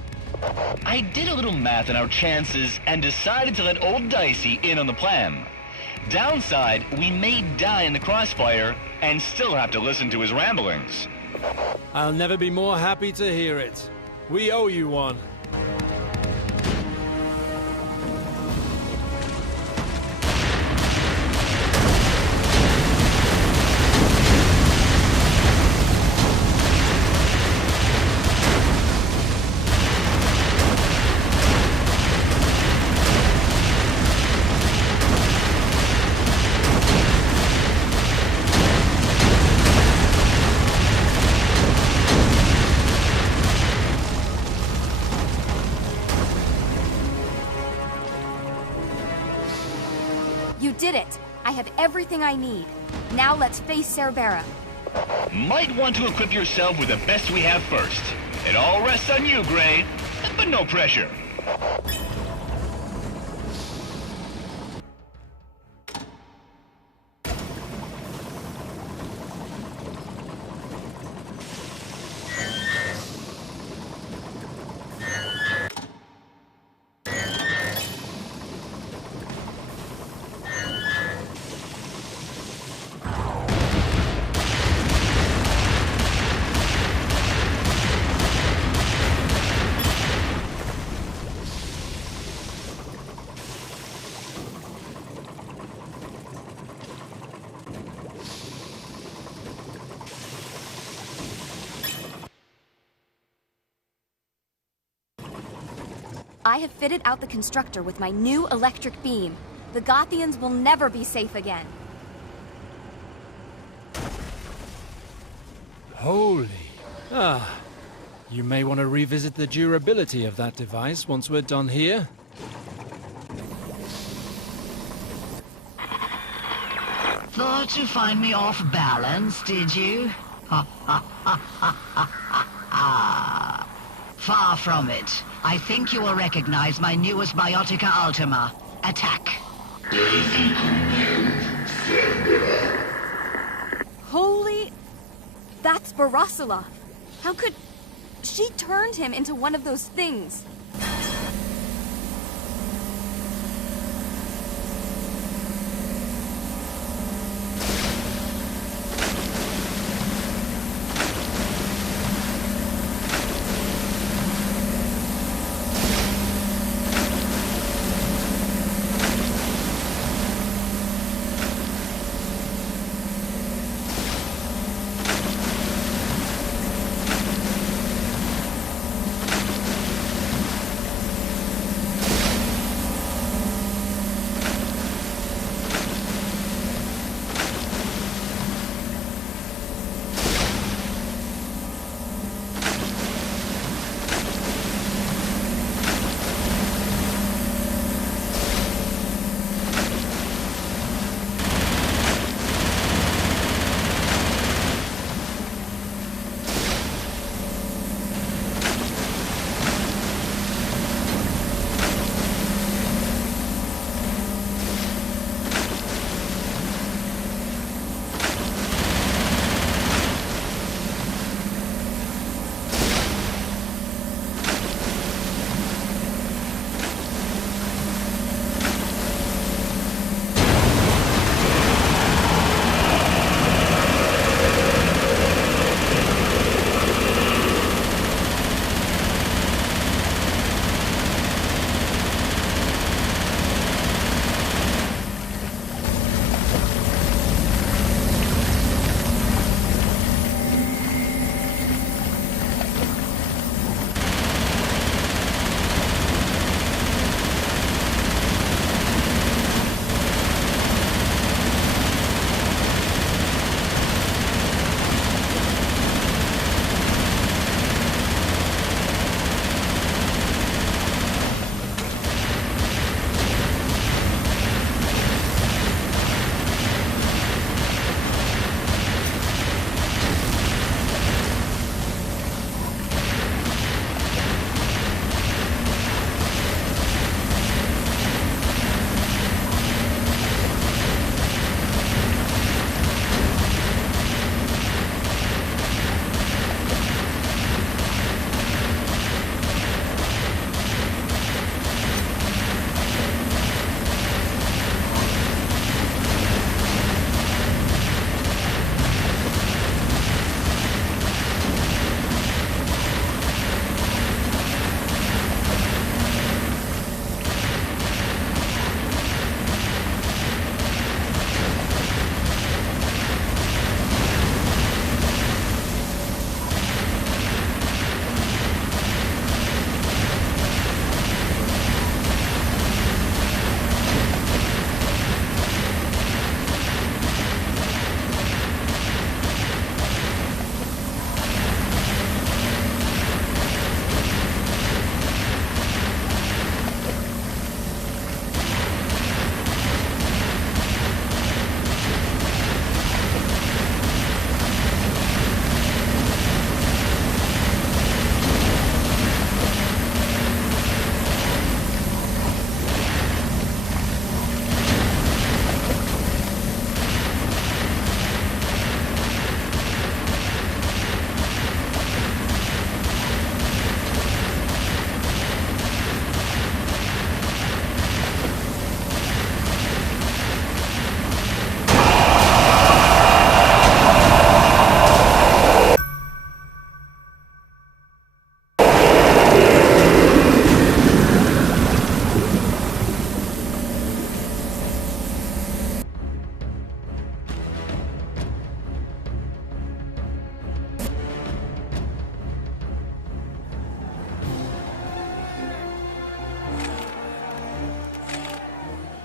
I did a little math on our chances and decided to let old Dicey in on the plan. Downside, we may die in the crossfire and still have to listen to his ramblings. I'll never be more happy to hear it. We owe you one. You did it! I have everything I need. Now let's face Cerbera. Might want to equip yourself with the best we have first. It all rests on you, Gray, but no pressure. I have fitted out the constructor with my new electric beam. The Gothians will never be safe again. Holy. You may want to revisit the durability of that device once we're done here. Thought to find me off balance, did you? Far from it. I think you will recognize my newest Biotica Ultima. Attack. Holy... That's Barasala. How could... She turned him into one of those things.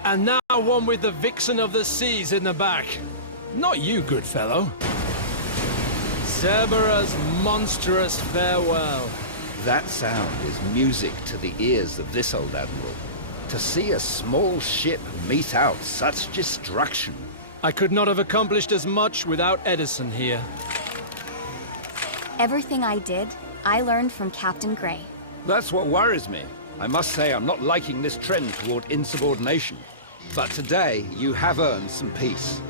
And now one with the Vixen of the Seas in the back. Not you, good fellow. Cerberus' monstrous farewell. That sound is music to the ears of this old admiral. To see a small ship mete out such destruction. I could not have accomplished as much without Edison here. Everything I did, I learned from Captain Gray. That's what worries me. I must say I'm not liking this trend toward insubordination. But today, you have earned some peace.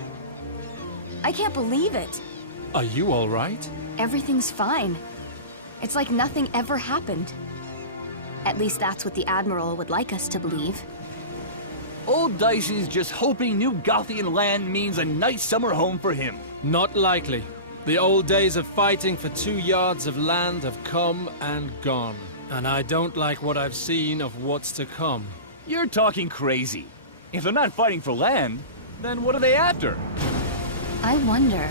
I can't believe it. Are you all right? Everything's fine. It's like nothing ever happened. At least that's what the Admiral would like us to believe. Old Dicey's just hoping New Gothian land means a nice summer home for him. Not likely. The old days of fighting for 2 yards of land have come and gone. And I don't like what I've seen of what's to come. You're talking crazy. If they're not fighting for land, then what are they after? I wonder...